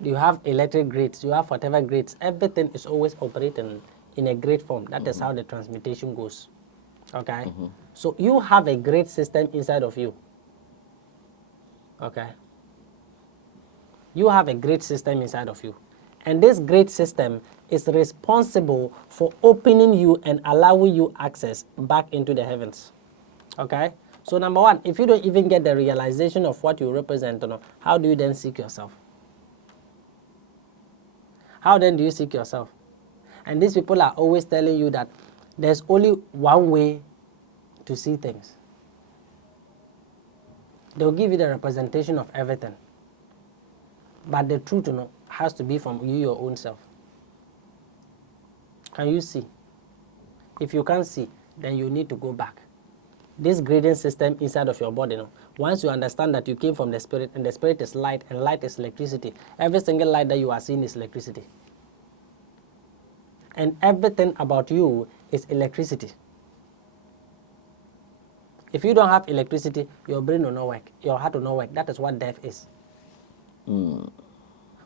You have electric grids, you have whatever grids, everything is always operating in a grid form. That is how the transmutation goes. Okay? So you have a grid system inside of you. Okay? You have a grid system inside of you. And this grid system is responsible for opening you and allowing you access back into the heavens. Okay? So number one, if you don't even get the realization of what you represent, how do you then seek yourself? How then do you seek yourself? And these people are always telling you that there's only one way to see things. They'll give you the representation of everything. But the truth, has to be from you, your own self. Can you see? If you can't see, then you need to go back. This grading system inside of your body, once you understand that you came from the spirit, and the spirit is light, and light is electricity, every single light that you are seeing is electricity. And everything about you is electricity. If you don't have electricity, your brain will not work, your heart will not work. That is what death is.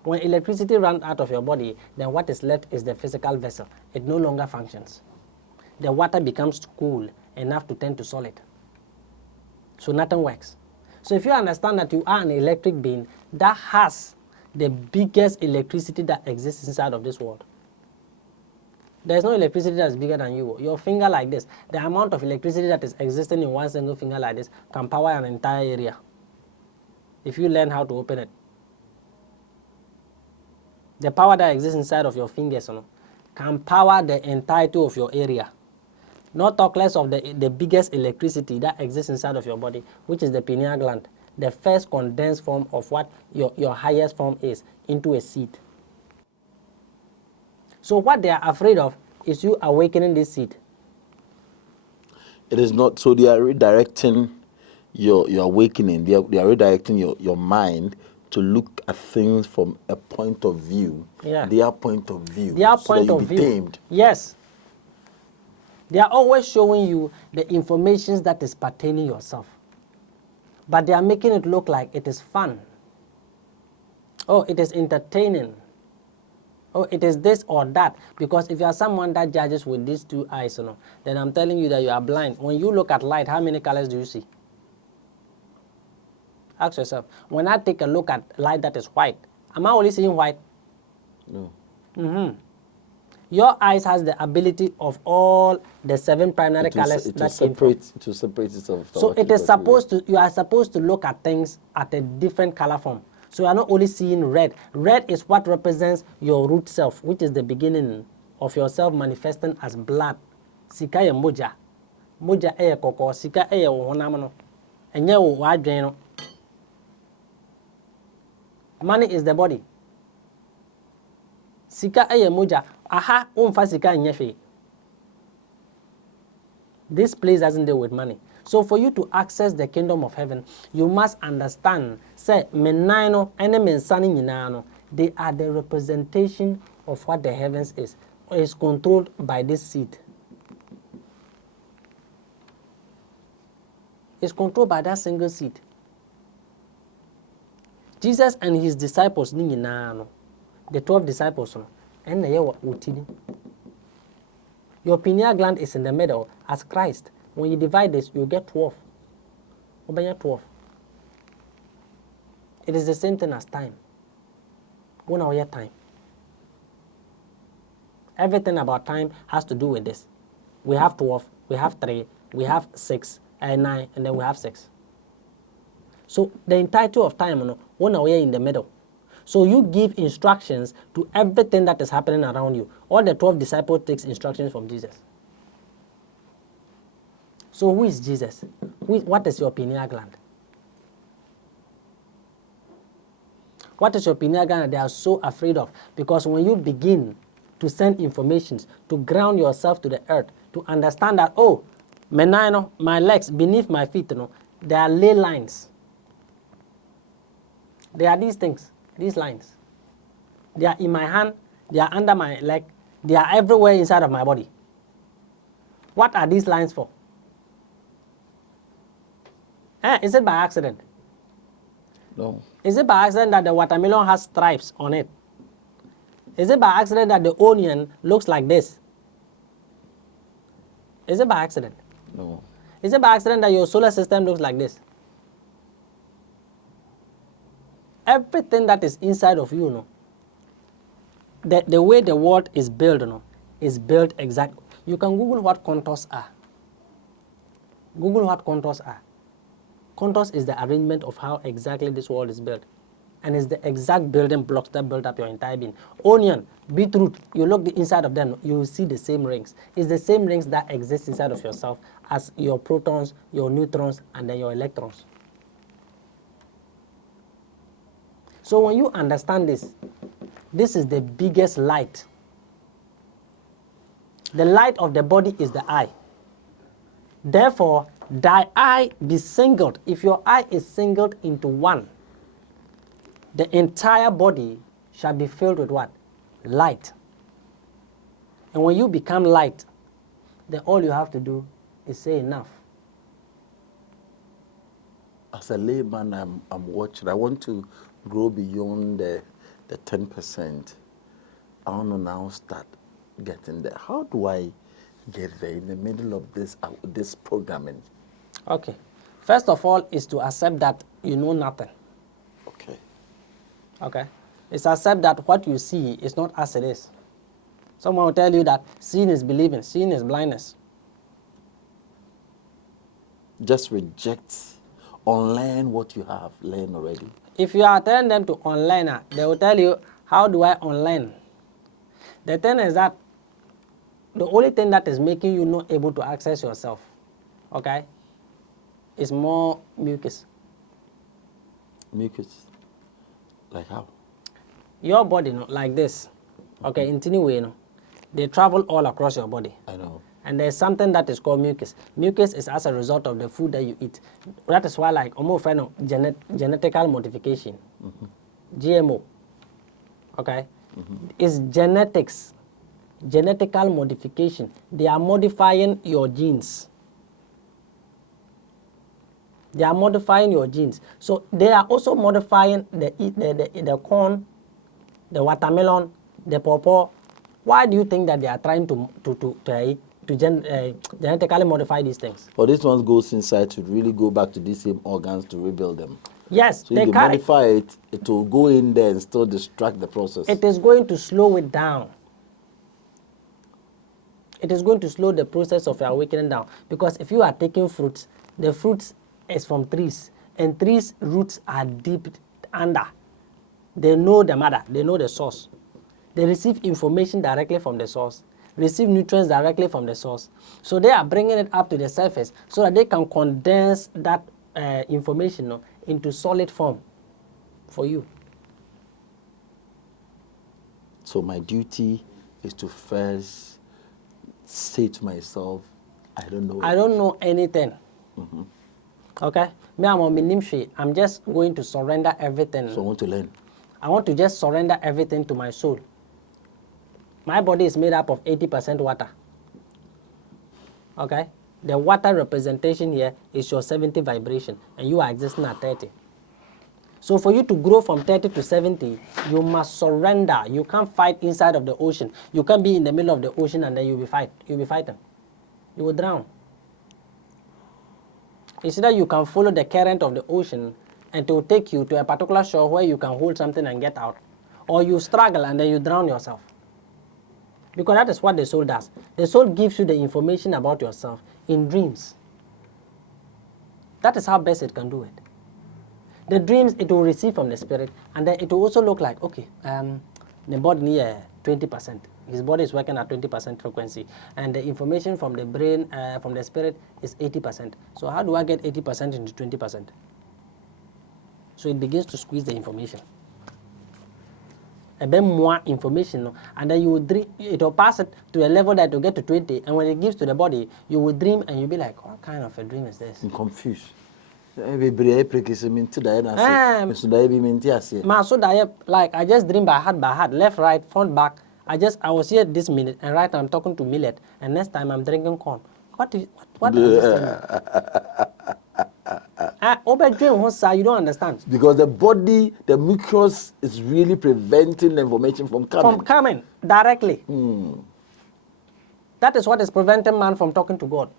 When electricity runs out of your body, then what is left is the physical vessel. It no longer functions. The water becomes cool enough to turn to solid. So nothing works. So if you understand that you are an electric being that has the biggest electricity that exists inside of this world. There's no electricity that is bigger than you. Your finger like this, the amount of electricity that is existing in one single finger like this can power an entire area if you learn how to open it. The power that exists inside of your fingers can power the entirety of your area. Not talk less of the biggest electricity that exists inside of your body, which is the pineal gland, the first condensed form of what your highest form is into a seed. So what they are afraid of is you awakening this seed. It is not, so they are redirecting your awakening, they are redirecting your mind to look at things from a point of view, their point of view, their so point that you of be view. tamed. Yes. They are always showing you the information that is pertaining yourself. But they are making it look like it is fun. Oh, it is entertaining. Oh, it is this or that. Because if you are someone that judges with these two eyes, then I'm telling you that you are blind. When you look at light, how many colors do you see? Ask yourself. When I take a look at light that is white, am I only seeing white? No. Your eyes has the ability of all the 7 primary colors that came from. To separate itself. So it is supposed to, you are supposed to look at things at a different color form. So you are not only seeing red. Red is what represents your root self, which is the beginning of yourself manifesting as blood. Sika ye moja. Moja eye koko. Sika eye honam no. Enye wo wadwen no. Money is the body. Sika eye moja. Aha, umfa sika enye. This place doesn't deal with money. So for you to access the kingdom of heaven, you must understand, say, menino, ene mensani nyinano, they are the representation of what the heavens is. Or is controlled by this seed. It's controlled by that single seed. Jesus and his disciples, the 12 disciples, your pineal gland is in the middle as Christ. When you divide this, you get 12. 12. It is the same thing as time. 1 hour time. Everything about time has to do with this. We have 12, we have 3, we have 6, and 9, and then we have 6. So the entirety of time, 1 hour in the middle. So you give instructions to everything that is happening around you. All the 12 disciples takes instructions from Jesus. So who is Jesus? What is your pineal gland? What is your pineal gland that they are so afraid of? Because when you begin to send information, to ground yourself to the earth, to understand that, oh, my legs beneath my feet, there are ley lines. There are these things, these lines. They are in my hand, they are under my leg, They are everywhere inside of my body. What are these lines for? Is it by accident? No. Is it by accident that the watermelon has stripes on it? Is it by accident that the onion looks like this? Is it by accident? No. Is it by accident that your solar system looks like this? Everything that is inside of you, the way the world is built, is built exactly. You can Google what contours are. Google what contours are. Contours is the arrangement of how exactly this world is built. And it's the exact building blocks that build up your entire being. Onion, beetroot, you look the inside of them, you will see the same rings. It's the same rings that exist inside of yourself as your protons, your neutrons, and then your electrons. So when you understand this, this is the biggest light. The light of the body is the eye. Therefore, thy eye be singled. If your eye is singled into one, the entire body shall be filled with what? Light. And when you become light, then all you have to do is say enough. As a layman, I'm watching. I want to grow beyond the 10%. I want to now start getting there. How do I get there in the middle of this programming? Okay. First of all is to accept that you know nothing. Okay. Okay. It's accept that what you see is not as it is. Someone will tell you that seeing is believing, seeing is blindness. Just reject, unlearn what you have learned already. If you are telling them to unlearn, they will tell you, how do I unlearn? The thing is that the only thing that is making you not able to access yourself, okay, is more mucus. Mucus? Like how? Your body, like this, okay, in any way, they travel all across your body. I know. And there's something that is called mucus. Mucus is as a result of the food that you eat. That is why, like, genetical modification, GMO, okay, is genetics, genetical modification. They are modifying your genes. They are modifying your genes. So they are also modifying the corn, the watermelon, the pawpaw. Why do you think that they are trying to genetically modify these things? Or this one goes inside to really go back to these same organs to rebuild them. Yes, so if you modify it, it will go in there and still distract the process. It is going to slow it down. It is going to slow the process of your awakening down. Because if you are taking fruits, the fruits is from trees. And trees' roots are deep under. They know the mother. They know the source. They receive information directly from the source. Receive nutrients directly from the source. So they are bringing it up to the surface so that they can condense that information into solid form for you. So my duty is to first say to myself, I don't know. I don't know anything. Okay? Me, I'm on Minimshi. I'm just going to surrender everything. So I want to learn. I want to just surrender everything to my soul. My body is made up of 80% water. Okay? The water representation here is your 70 vibration, and you are existing at 30. So for you to grow from 30 to 70, you must surrender. You can't fight inside of the ocean. You can't be in the middle of the ocean and then you'll be fighting. You will drown. Instead, you can follow the current of the ocean and it will take you to a particular shore where you can hold something and get out. Or you struggle and then you drown yourself. Because that is what the soul does. The soul gives you the information about yourself in dreams. That is how best it can do it. The dreams it will receive from the spirit, and then it will also look like, okay, the body near 20%. His body is working at 20% frequency, and the information from the brain, from the spirit, is 80%. So how do I get 80% into 20%? So it begins to squeeze the information. A bit more information, and then it will pass it to a level that will get to 20, and when it gives to the body, you will dream, and you'll be like, what kind of a dream is this? I'm confused. Like like I just dream by heart, left, right, front, back, I was here this minute, and right now I'm talking to millet, and next time I'm drinking corn. What does this thing mean? You don't understand. Because the body, the mucus is really preventing the information from coming. From coming directly. That is what is preventing man from talking to God.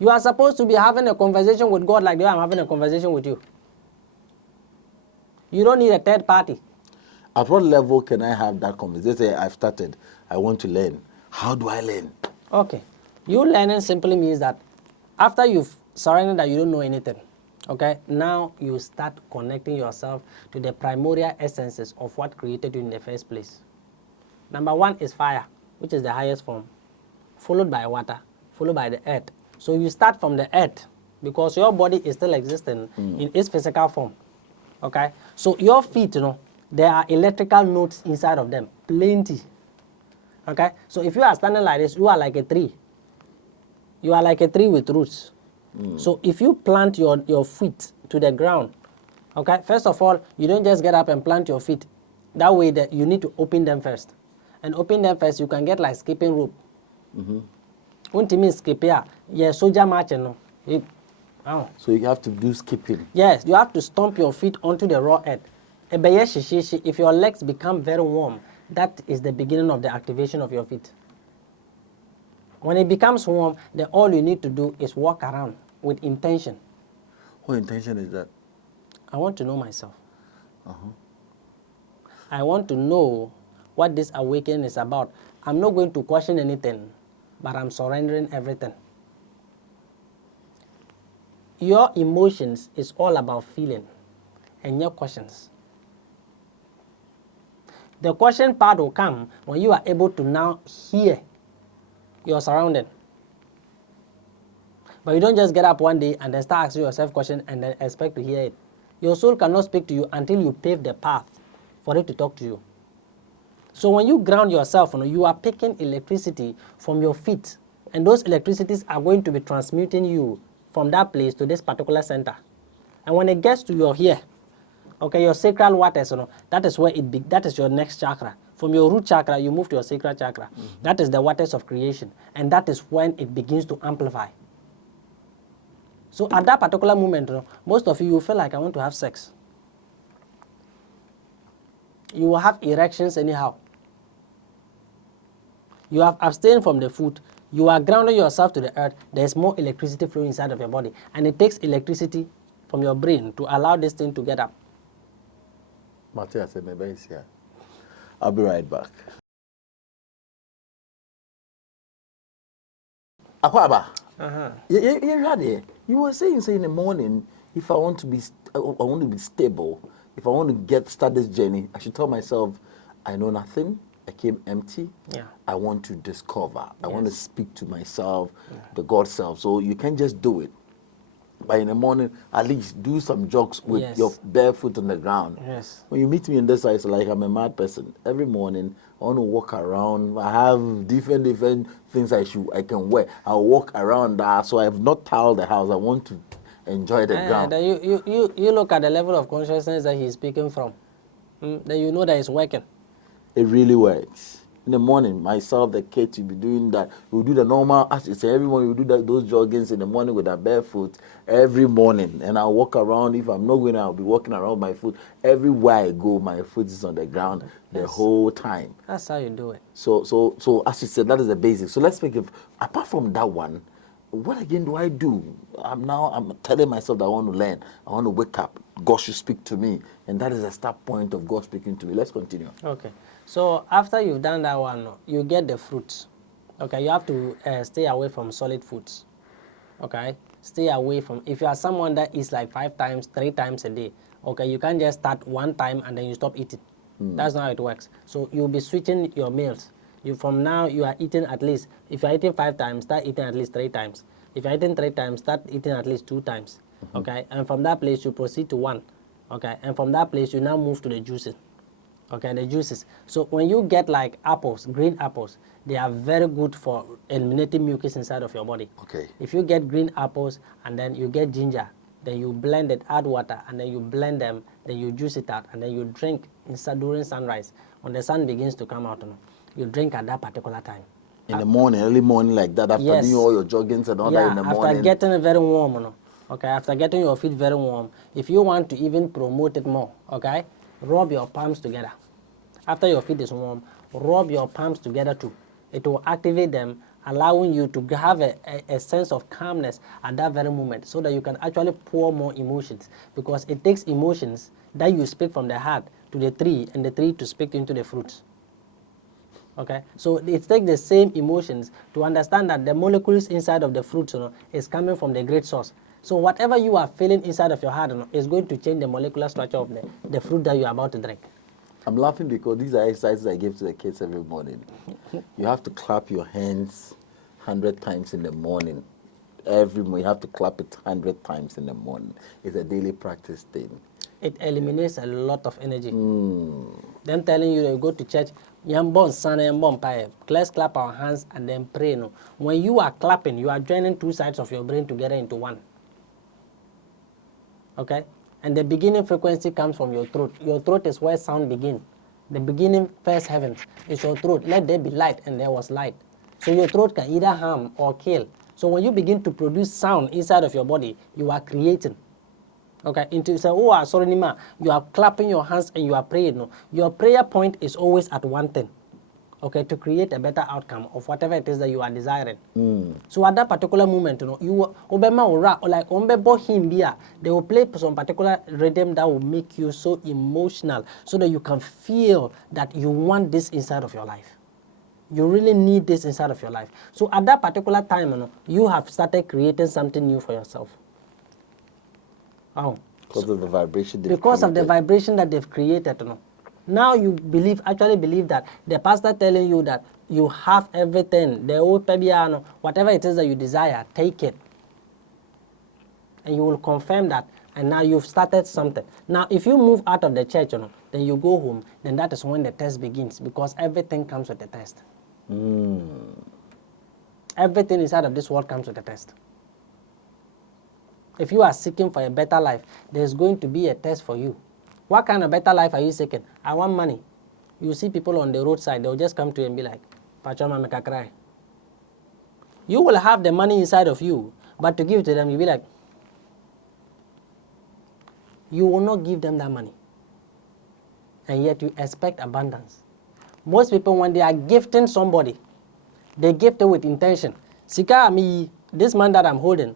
You are supposed to be having a conversation with God like the way I'm having a conversation with you. You don't need a third party. At what level can I have that conversation? Say, I've started, I want to learn. How do I learn? Okay. You learning simply means that after you've surrendered that you don't know anything, okay, now you start connecting yourself to the primordial essences of what created you in the first place. Number one is fire, which is the highest form, followed by water, followed by the earth. So you start from the earth because your body is still existing in its physical form. Okay? So your feet, there are electrical nodes inside of them, plenty. Okay? So if you are standing like this, you are like a tree. You are like a tree with roots. So if you plant your feet to the ground, okay, first of all, you don't just get up and plant your feet. That way that you need to open them first. And open them first, you can get like skipping rope. When you mean skip here, yeah, soldier marching. So you have to do skipping. Yes, you have to stomp your feet onto the raw earth. If your legs become very warm, that is the beginning of the activation of your feet. When it becomes warm, then all you need to do is walk around with intention. What intention is that? I want to know myself. I want to know what this awakening is about. I'm not going to question anything, but I'm surrendering everything. Your emotions is all about feeling and your questions. The question part will come when you are able to now hear your surrounding. But you don't just get up one day and then start asking yourself questions and then expect to hear it. Your soul cannot speak to you until you pave the path for it to talk to you. So when you ground yourself, you are picking electricity from your feet, and those electricities are going to be transmuting you from that place to this particular center. And when it gets to your here, okay, your sacral waters, that is where that is your next chakra. From your root chakra, you move to your sacral chakra. That is the waters of creation, and that is when it begins to amplify. So at that particular moment, most of you will feel like, I want to have sex. You will have erections anyhow. You have abstained from the food. You are grounding yourself to the earth. There is more electricity flowing inside of your body. And it takes electricity from your brain to allow this thing to get up. Matthias, maybe is here. I'll be right back. Akwaba. You were saying in the morning, if I want to be stable, if I want to start this journey, I should tell myself, I know nothing. I came empty. Yeah. I want to discover. I want to speak to myself, the God self. So you can't just do it. But in the morning, at least do some jogs with your bare foot on the ground. Yes. When you meet me in this house, like I'm a mad person. Every morning, I want to walk around. I have different things I can wear. I'll walk around that. So I have not tiled the house. I want to enjoy the ground. You look at the level of consciousness that he's speaking from. Then you know that it's working. It really works. In the morning, myself, the kids, will be doing that. We'll do the normal, as you say, everyone will do those joggings in the morning with our barefoot every morning. And I'll walk around. If I'm not going, I'll be walking around my foot. Everywhere I go, my foot is on the ground the whole time. That's how you do it. So as you said, that is the basic. So let's speak of, apart from that one, what again do I do? I'm telling myself that I want to learn. I want to wake up. God should speak to me. And that is the start point of God speaking to me. Let's continue. Okay. So after you've done that one, you get the fruits. Okay, you have to stay away from solid foods. Okay, stay away from, if you are someone that eats like 5 times, 3 times a day, okay, you can't just start one time and then you stop eating. That's not how it works. So you'll be switching your meals. From now, you are eating at least, if you're eating 5 times, start eating at least 3 times. If you're eating 3 times, start eating at least 2 times. Okay, and from that place, you proceed to 1. Okay, and from that place, you now move to the juices. Okay, the juices. So when you get like apples, green apples, they are very good for eliminating mucus inside of your body. Okay. If you get green apples and then you get ginger, then you blend it, add water, and then you blend them, then you juice it out, and then you drink inside during sunrise. when the sun begins to come out, you drink at that particular time. In the morning, early morning like that, after Yes. doing all your joggings and all that in the morning. After getting it very warm, okay, after getting your feet very warm, if you want to even promote it more, okay, rub your palms together. After your feet is warm, rub your palms together too. It will activate them, allowing you to have a sense of calmness at that very moment so that you can actually pour more emotions, because it takes emotions that you speak from the heart to the tree and the tree to speak into the fruits. Okay, so it takes the same emotions to understand that the molecules inside of the fruits is coming from the great source. So whatever you are feeling inside of your heart is going to change the molecular structure of the fruit that you are about to drink. I'm laughing because these are exercises I give to the kids every morning. You have to clap your hands 100 times in the morning. Every morning, you have to clap it 100 times in the morning. It's a daily practice thing. It eliminates a lot of energy. Them telling you that you go to church, let's clap our hands and then pray. No? When you are clapping, you are joining two sides of your brain together into one. Okay? And the beginning frequency comes from your throat. Your throat is where sound begins. The beginning first heavens is your throat. Let there be light, and there was light. So your throat can either harm or kill. So when you begin to produce sound inside of your body, you are creating. Okay, until you say, oh, sorry, Nima, you are clapping your hands and you are praying. No? Your prayer point is always at one thing. Okay, to create a better outcome of whatever it is that you are desiring. So at that particular moment, you obema or like him they will play some particular rhythm that will make you so emotional, so that you can feel that you want this inside of your life. You really need this inside of your life. So at that particular time, you have started creating something new for yourself. Oh. Because of the vibration because of the vibration that they've created. Now you actually believe that the pastor telling you that you have everything, the old pebiano, whatever it is that you desire, take it. And you will confirm that, and now you've started something. Now, if you move out of the church, then you go home, then that is when the test begins, because everything comes with a test. Everything inside of this world comes with a test. If you are seeking for a better life, there's going to be a test for you. What kind of better life are you seeking? I want money. You see people on the roadside, they'll just come to you and be like, Pachoma, make a cry. You will have the money inside of you, but to give to them, you'll be like, you will not give them that money. And yet you expect abundance. Most people, when they are gifting somebody, they gift it with intention. Sika, me, this man that I'm holding,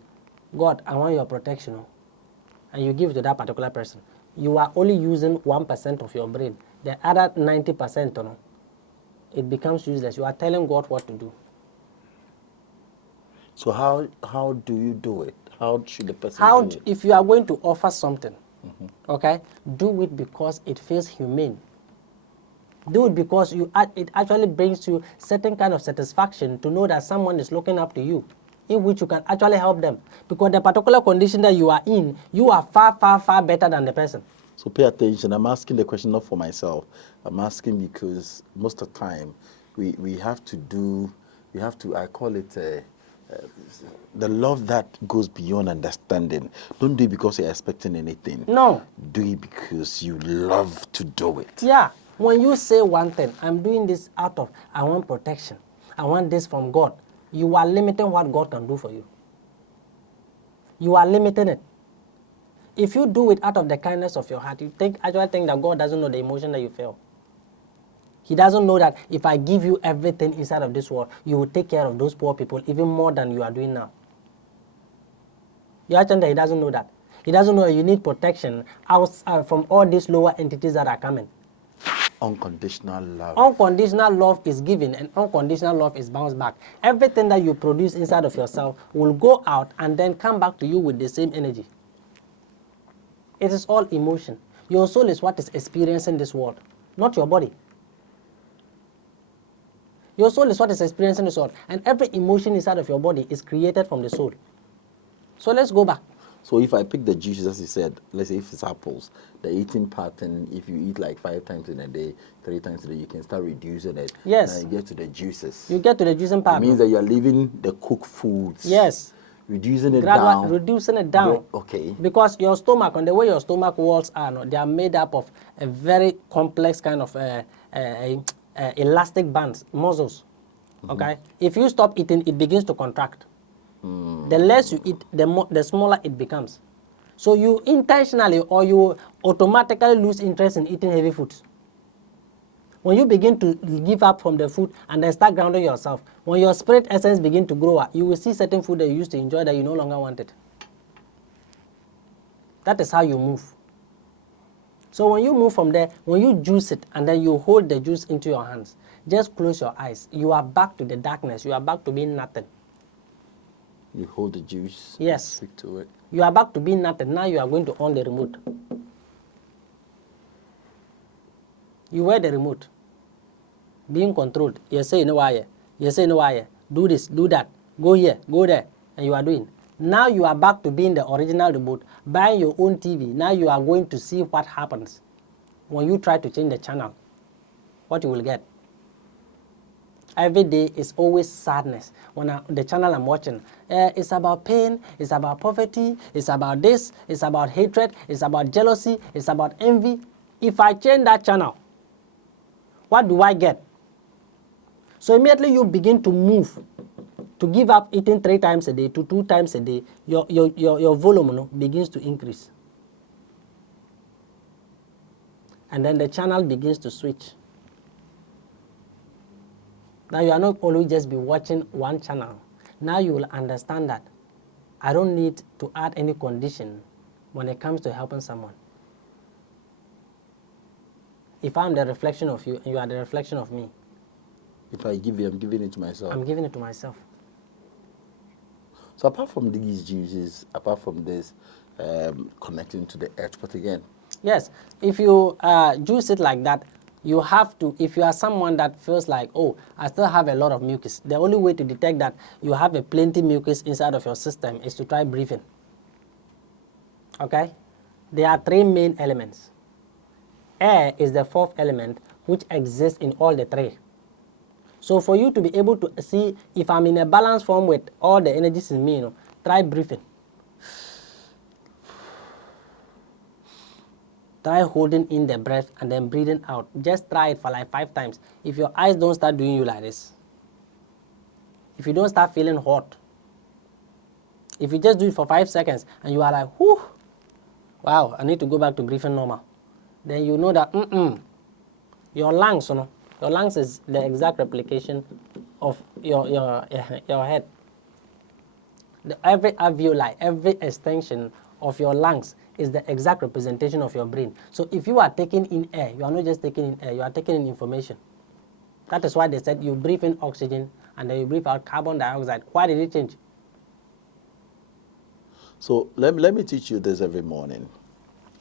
God, I want your protection. And you give to that particular person. You are only using 1% of your brain. The other 90%, it becomes useless. You are telling God what to do. So how do you do it? How should the person do it? If you are going to offer something, okay, do it because it feels humane. Do it because it actually brings you certain kind of satisfaction to know that someone is looking up to you, in which you can actually help them. Because the particular condition that you are in, you are far, far, far better than the person. So pay attention. I'm asking the question not for myself. I'm asking because most of the time we have to, I call it the love that goes beyond understanding. Don't do it because you're expecting anything. No. Do it because you love to do it. Yeah. When you say one thing, I'm doing this out of, I want protection. I want this from God. You are limiting what God can do for you. You are limiting it. If you do it out of the kindness of your heart, you actually think that God doesn't know the emotion that you feel. He doesn't know that if I give you everything inside of this world, you will take care of those poor people even more than you are doing now. You understand that he doesn't know that. He doesn't know that you need protection from all these lower entities that are coming. Unconditional love. Unconditional love is given and unconditional love is bounced back. Everything that you produce inside of yourself will go out and then come back to you with the same energy. It is all emotion. Your soul is what is experiencing this world, not your body. Your soul is what is experiencing this world, and every emotion inside of your body is created from the soul. So let's go back. So if I pick the juices, as you said, let's say if it's apples, the eating pattern, if you eat like 5 times in a day, 3 times a day, you can start reducing it. Yes. And you get to the juices. You get to the juicing part. It means that you're leaving the cooked foods. Yes. Reducing it down. Reducing it down. Okay. Because your stomach, and the way your stomach walls are, they are made up of a very complex kind of elastic bands, muscles. Okay, if you stop eating, it begins to contract. The less you eat, the smaller it becomes. So you intentionally or you automatically lose interest in eating heavy foods. When you begin to give up from the food and then start grounding yourself, when your spirit essence begin to grow up, you will see certain food that you used to enjoy that you no longer want it. That is how you move. So when you move from there, when you juice it and then you hold the juice into your hands, just close your eyes. You are back to the darkness. You are back to being nothing. You hold the juice. Yes. Speak to it. You are back to being nothing. Now you are going to on the remote. You wear the remote. Being controlled. You say no wire. You say no wire. Do this, do that. Go here, go there. And you are doing. Now you are back to being the original remote. Buying your own TV. Now you are going to see what happens when you try to change the channel. What you will get. Every day is always sadness. When the channel I'm watching, it's about pain, it's about poverty, it's about this, it's about hatred, it's about jealousy, it's about envy. If I change that channel, what do I get? So immediately you begin to move, to give up eating 3 times a day to 2 times a day, your volume begins to increase. And then the channel begins to switch. Now you are not always just be watching one channel. Now you will understand that I don't need to add any condition when it comes to helping someone. If I'm the reflection of you and you are the reflection of me. If I give you, I'm giving it to myself. I'm giving it to myself. So apart from these juices, apart from this connecting to the earth, but again? Yes, if you juice it like that, you have to, if you are someone that feels like, oh, I still have a lot of mucus, the only way to detect that you have a plenty mucus inside of your system is to try breathing. Okay? There are 3 main elements. Air is the 4th element which exists in all the 3. So for you to be able to see if I'm in a balanced form with all the energies in me, try breathing. Try holding in the breath and then breathing out. Just try it for like 5 times. If your eyes don't start doing you like this, if you don't start feeling hot, if you just do it for 5 seconds and you are like, whew, wow, I need to go back to breathing normal, then you know that your lungs, your lungs is the exact replication of your head. Every alveoli, every extension of your lungs is the exact representation of your brain. So if you are taking in air, you are not just taking in air, you are taking in information. That is why they said you breathe in oxygen and then you breathe out carbon dioxide. Why did it change? So let me teach you this every morning.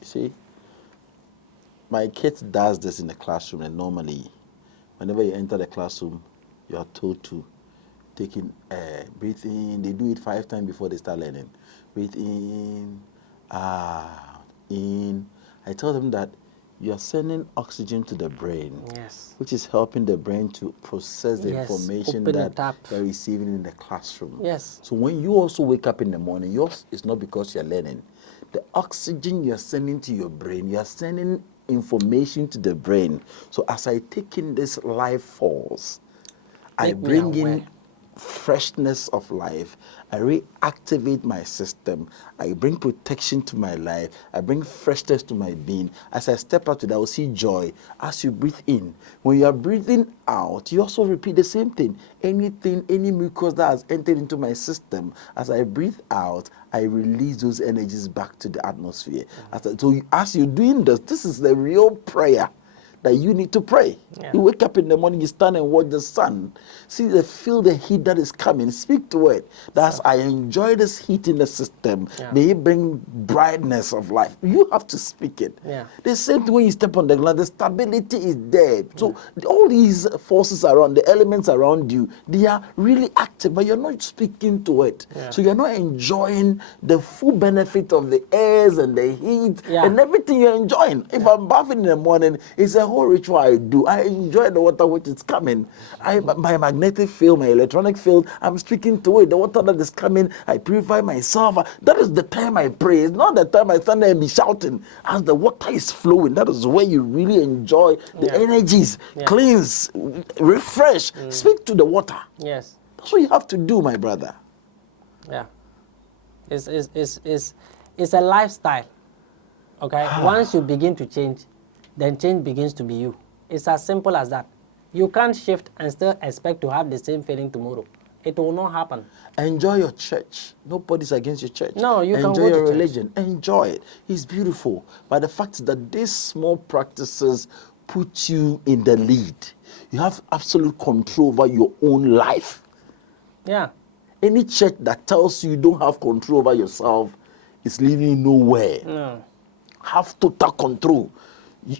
You see, my kids does this in the classroom, and normally, whenever you enter the classroom, you are told to take in air, breathe in. They do it 5 times before they start learning. Breathe in, out, in. I tell them that you are sending oxygen to the brain, yes, which is helping the brain to process the information that they're receiving in the classroom. Yes. So when you also wake up in the morning, yours is not because you're learning. The oxygen you're sending to your brain, you're sending information to the brain. So as I take in this life force, I bring in freshness of life. I reactivate my system. I bring protection to my life. I bring freshness to my being. As I step out today, I will see joy. As you breathe in, when you are breathing out, you also repeat the same thing. Anything, any mucus that has entered into my system, as I breathe out, I release those energies back to the atmosphere. So as you're doing this is the real prayer that you need to pray. Yeah. You wake up in the morning, you stand and watch the sun. Feel the heat that is coming. Speak to it. That's I enjoy this heat in the system. Yeah. May it bring brightness of life. You have to speak it. Yeah. The same thing when you step on the ground, the stability is there. So all these forces around, the elements around you, they are really active, but you're not speaking to it. Yeah. So you're not enjoying the full benefit of the airs and the heat and everything you're enjoying. If I'm bathing in the morning, it's a whole ritual I do, I enjoy the water which is coming. My magnetic field, my electronic field, I'm speaking to it. The water that is coming, I purify myself. That is the time I pray. It's not the time I stand there and be shouting. As the water is flowing, that is where you really enjoy the energies, cleanse, refresh. Speak to the water. Yes. That's what you have to do, my brother. Yeah. It's a lifestyle. Okay? Once you begin to change, then change begins to be you. It's as simple as that. You can't shift and still expect to have the same feeling tomorrow. It will not happen. Enjoy your church. Nobody's against your church. No, you can go enjoy to your church. religion. Enjoy it. It's beautiful. But the fact is that these small practices put you in the lead. You have absolute control over your own life. Yeah. Any church that tells you don't have control over yourself is leading you nowhere. No. Have total control.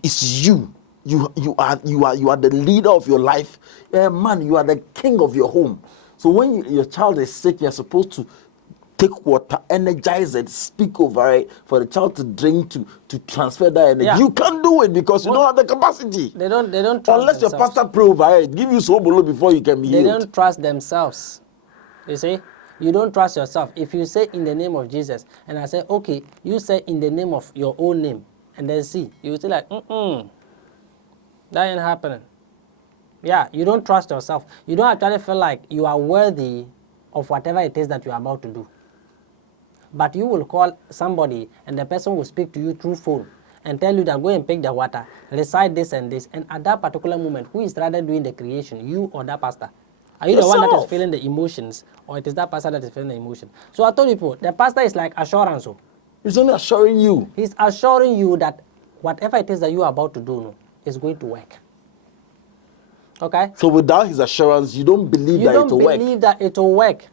It's you. You are the leader of your life. Man, you are the king of your home. So when your child is sick, you're supposed to take water, energize it, speak over it for the child to drink to transfer that energy. Yeah. You can't do it because you don't have the capacity. They don't trust Unless themselves. your pastor pray over it, give you so below before you can be They healed. don't trust themselves. You see? You don't trust yourself. If you say in the name of Jesus, and I say, okay, you say in the name of your own name, and then see, you will say like, that ain't happening. Yeah, you don't trust yourself. You don't actually feel like you are worthy of whatever it is that you are about to do. But you will call somebody, and the person will speak to you through phone and tell you that go and pick the water, recite this and this, and at that particular moment, who is rather doing the creation, you or that pastor? Are you the one that is feeling the emotions, or it is that pastor that is feeling the emotion? So I told you, the pastor is like assurance. He's only assuring you. He's assuring you that whatever it is that you are about to do is going to work. Okay? So without his assurance, you don't believe that it will work. You don't believe that it will work.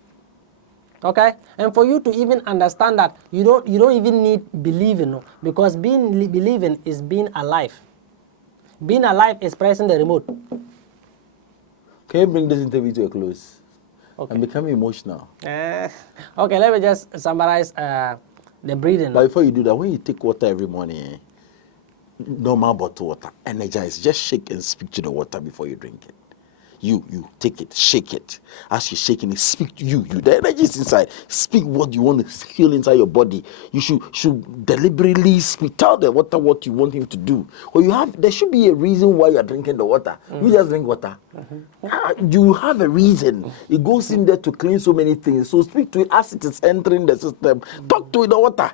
Okay? And for you to even understand that, you don't even need believing, because believing is being alive. Being alive is pressing the remote. Can you bring this interview to a close? Okay. I'm becoming emotional. Okay, let me just summarize the breathing. But before you do that, when you take water every morning, normal bottle water, energize, just shake and speak to the water before you drink it. You take it, shake it. As you're shaking it, speak to you. The energy is inside. Speak what you want to feel inside your body. You should deliberately speak. Tell the water what you want him to do. Or there should be a reason why you're drinking the water. You just drink water. You have a reason. It goes in there to clean so many things. So speak to it as it is entering the system. Talk to it, the water.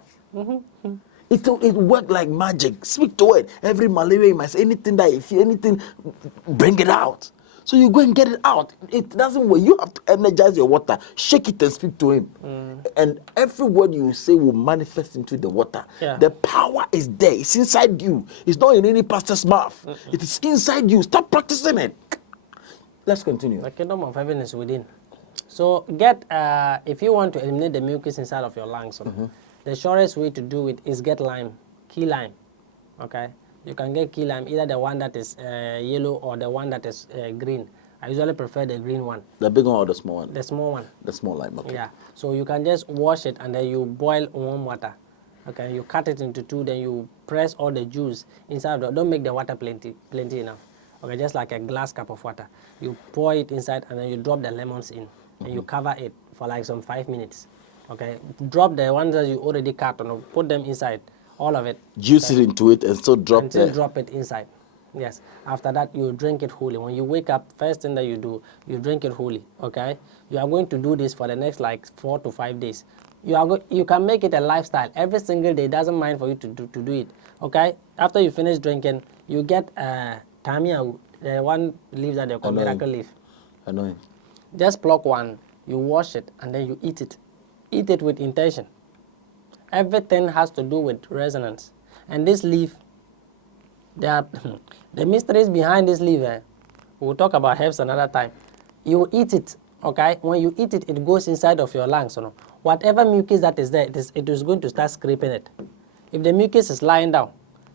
It works like magic. Speak to it. Every malaria you might say, anything that you feel, anything, bring it out. So you go and get it out. It doesn't work. You have to energize your water, shake it and speak to him. And every word you say will manifest into the water. Yeah. The power is there. It's inside you. It's not in any pastor's mouth. It is inside you. Stop practicing it. Let's continue. The kingdom of heaven is within. So if you want to eliminate the mucus inside of your lungs, the surest way to do it is get lime, key lime. Okay? You can get key lime, either the one that is yellow or the one that is green. I usually prefer the green one. The big one or the small one? The small one. The small lime, okay. Yeah. So you can just wash it and then you boil warm water. Okay, you cut it into two, then you press all the juice inside of it. Don't make the water plenty enough. Okay, just like a glass cup of water. You pour it inside and then you drop the lemons in. And you cover it for like some 5 minutes. Okay, drop the ones that you already cut and put them inside. All of it. Juice it into it and still drop Until it. Drop it inside. Yes. After that, you drink it wholly. When you wake up, first thing that you do, you drink it wholly. Okay. You are going to do this for the next like 4 to 5 days. You can make it a lifestyle every single day. It doesn't mind for you to do it. Okay. After you finish drinking, you get tamia, the one leaf that they call miracle leaf. Annoying. Just pluck one. You wash it and then you eat it. Eat it with intention. Everything has to do with resonance. And this leaf, the mysteries behind this leaf, we'll talk about herbs another time. You eat it, okay? When you eat it, it goes inside of your lungs. Whatever mucus that is there, it is going to start scraping it. If the mucus is lying down,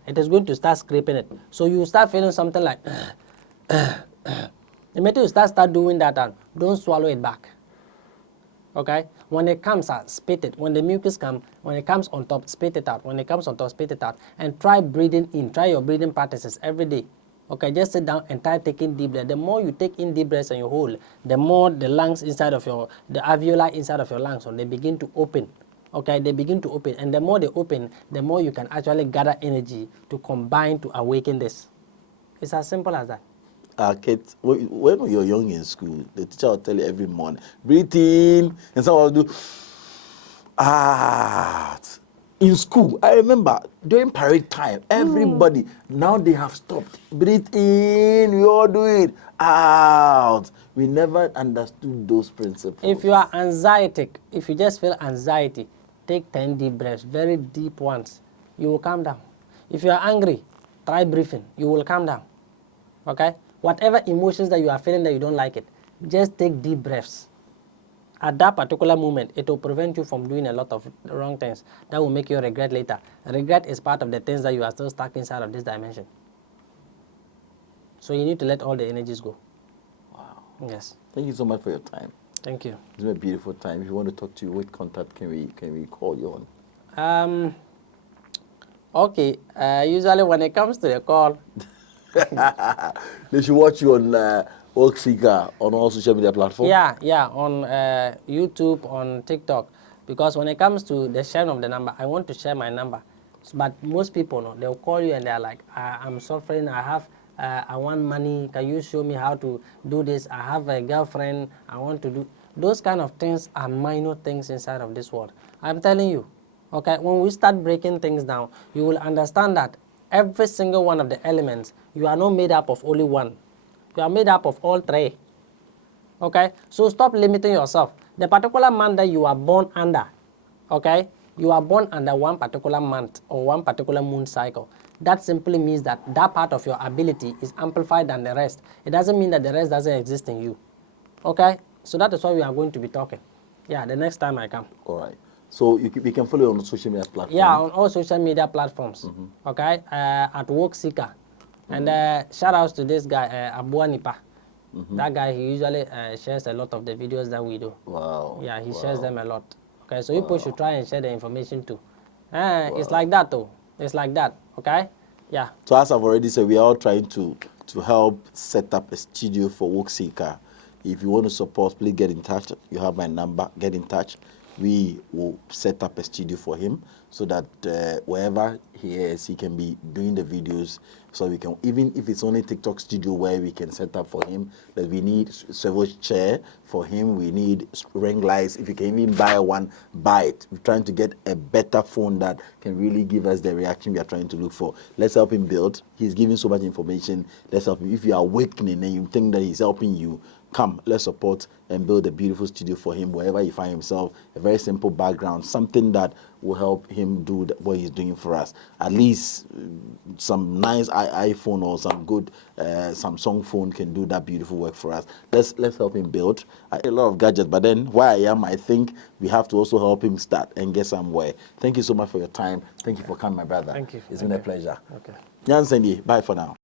it is going to start scraping it. So you start feeling something like, the minute you start doing that, don't swallow it back. Okay? When it comes out, spit it. When the mucus comes, when it comes on top, spit it out. When it comes on top, spit it out. And try breathing in. Try your breathing practices every day. Okay, just sit down and try taking deep breaths. The more you take in deep breaths and you hold, the more the lungs inside of the alveoli inside of your lungs, so they begin to open. Okay, they begin to open, and the more they open, the more you can actually gather energy to combine to awaken this. It's as simple as that. Kids, when you're young in school, the teacher will tell you every morning, breathe in, and someone will do, out. In school, I remember during parade time, everybody, now they have stopped. Breathe in, we all do it, out. We never understood those principles. If you are anxietic, if you just feel anxiety, take 10 deep breaths, very deep ones. You will calm down. If you are angry, try breathing. You will calm down. Okay? Whatever emotions that you are feeling that you don't like it, just take deep breaths. At that particular moment, it will prevent you from doing a lot of wrong things that will make you regret later. Regret is part of the things that you are still stuck inside of this dimension. So you need to let all the energies go. Wow. Yes. Thank you so much for your time. Thank you. It's been a beautiful time. If you want to talk to you, what contact can we call you on? Okay. Usually when it comes to the call, They should watch you on Wookseeker on all social media platforms. yeah, on YouTube, on TikTok. Because when it comes to the sharing of the number, I want to share my number. But most people, no, they'll call you and they're like, I'm suffering, I want money, can you show me how to do this? I have a girlfriend, I want to do. Those kind of things are minor things inside of this world. I'm telling you, okay, when we start breaking things down, you will understand that every single one of the elements, you are not made up of only one. You are made up of all three. Okay, so stop limiting yourself. The particular month that you are born under, okay, you are born under one particular month or one particular moon cycle. That simply means that that part of your ability is amplified than the rest. It doesn't mean that the rest doesn't exist in you. Okay, so that is why we are going to be talking. Yeah, the next time I come. All right. So we can follow you on social media platforms. Yeah, on all social media platforms. Okay, at Wookseeker. And shout outs to this guy, Abuwa Nipa. That guy, he usually shares a lot of the videos that we do. Wow. Yeah, he shares them a lot. Okay, so people should try and share the information too. It's like that though. It's like that. Okay? Yeah. So as I've already said, we are all trying to help set up a studio for Wookseeker. If you want to support, please get in touch. You have my number. Get in touch. We will set up a studio for him so that wherever he is, he can be doing the videos. So we can, even if it's only TikTok studio where we can set up for him, that we need several chair for him. We need ring lights. If you can even buy one, buy it. We're trying to get a better phone that can really give us the reaction we are trying to look for. Let's help him build. He's giving so much information. Let's help him. If you are awakening and you think that he's helping you, come, let's support and build a beautiful studio for him wherever he finds himself. A very simple background, something that will help him do what he's doing for us. At least some nice iPhone or some good Samsung phone can do that beautiful work for us. Let's help him build. A lot of gadgets, but then where I am, I think we have to also help him start and get somewhere. Thank you so much for your time. Thank you for coming, my brother. Thank you. It's been a pleasure. Okay. Jan Sandy, bye for now.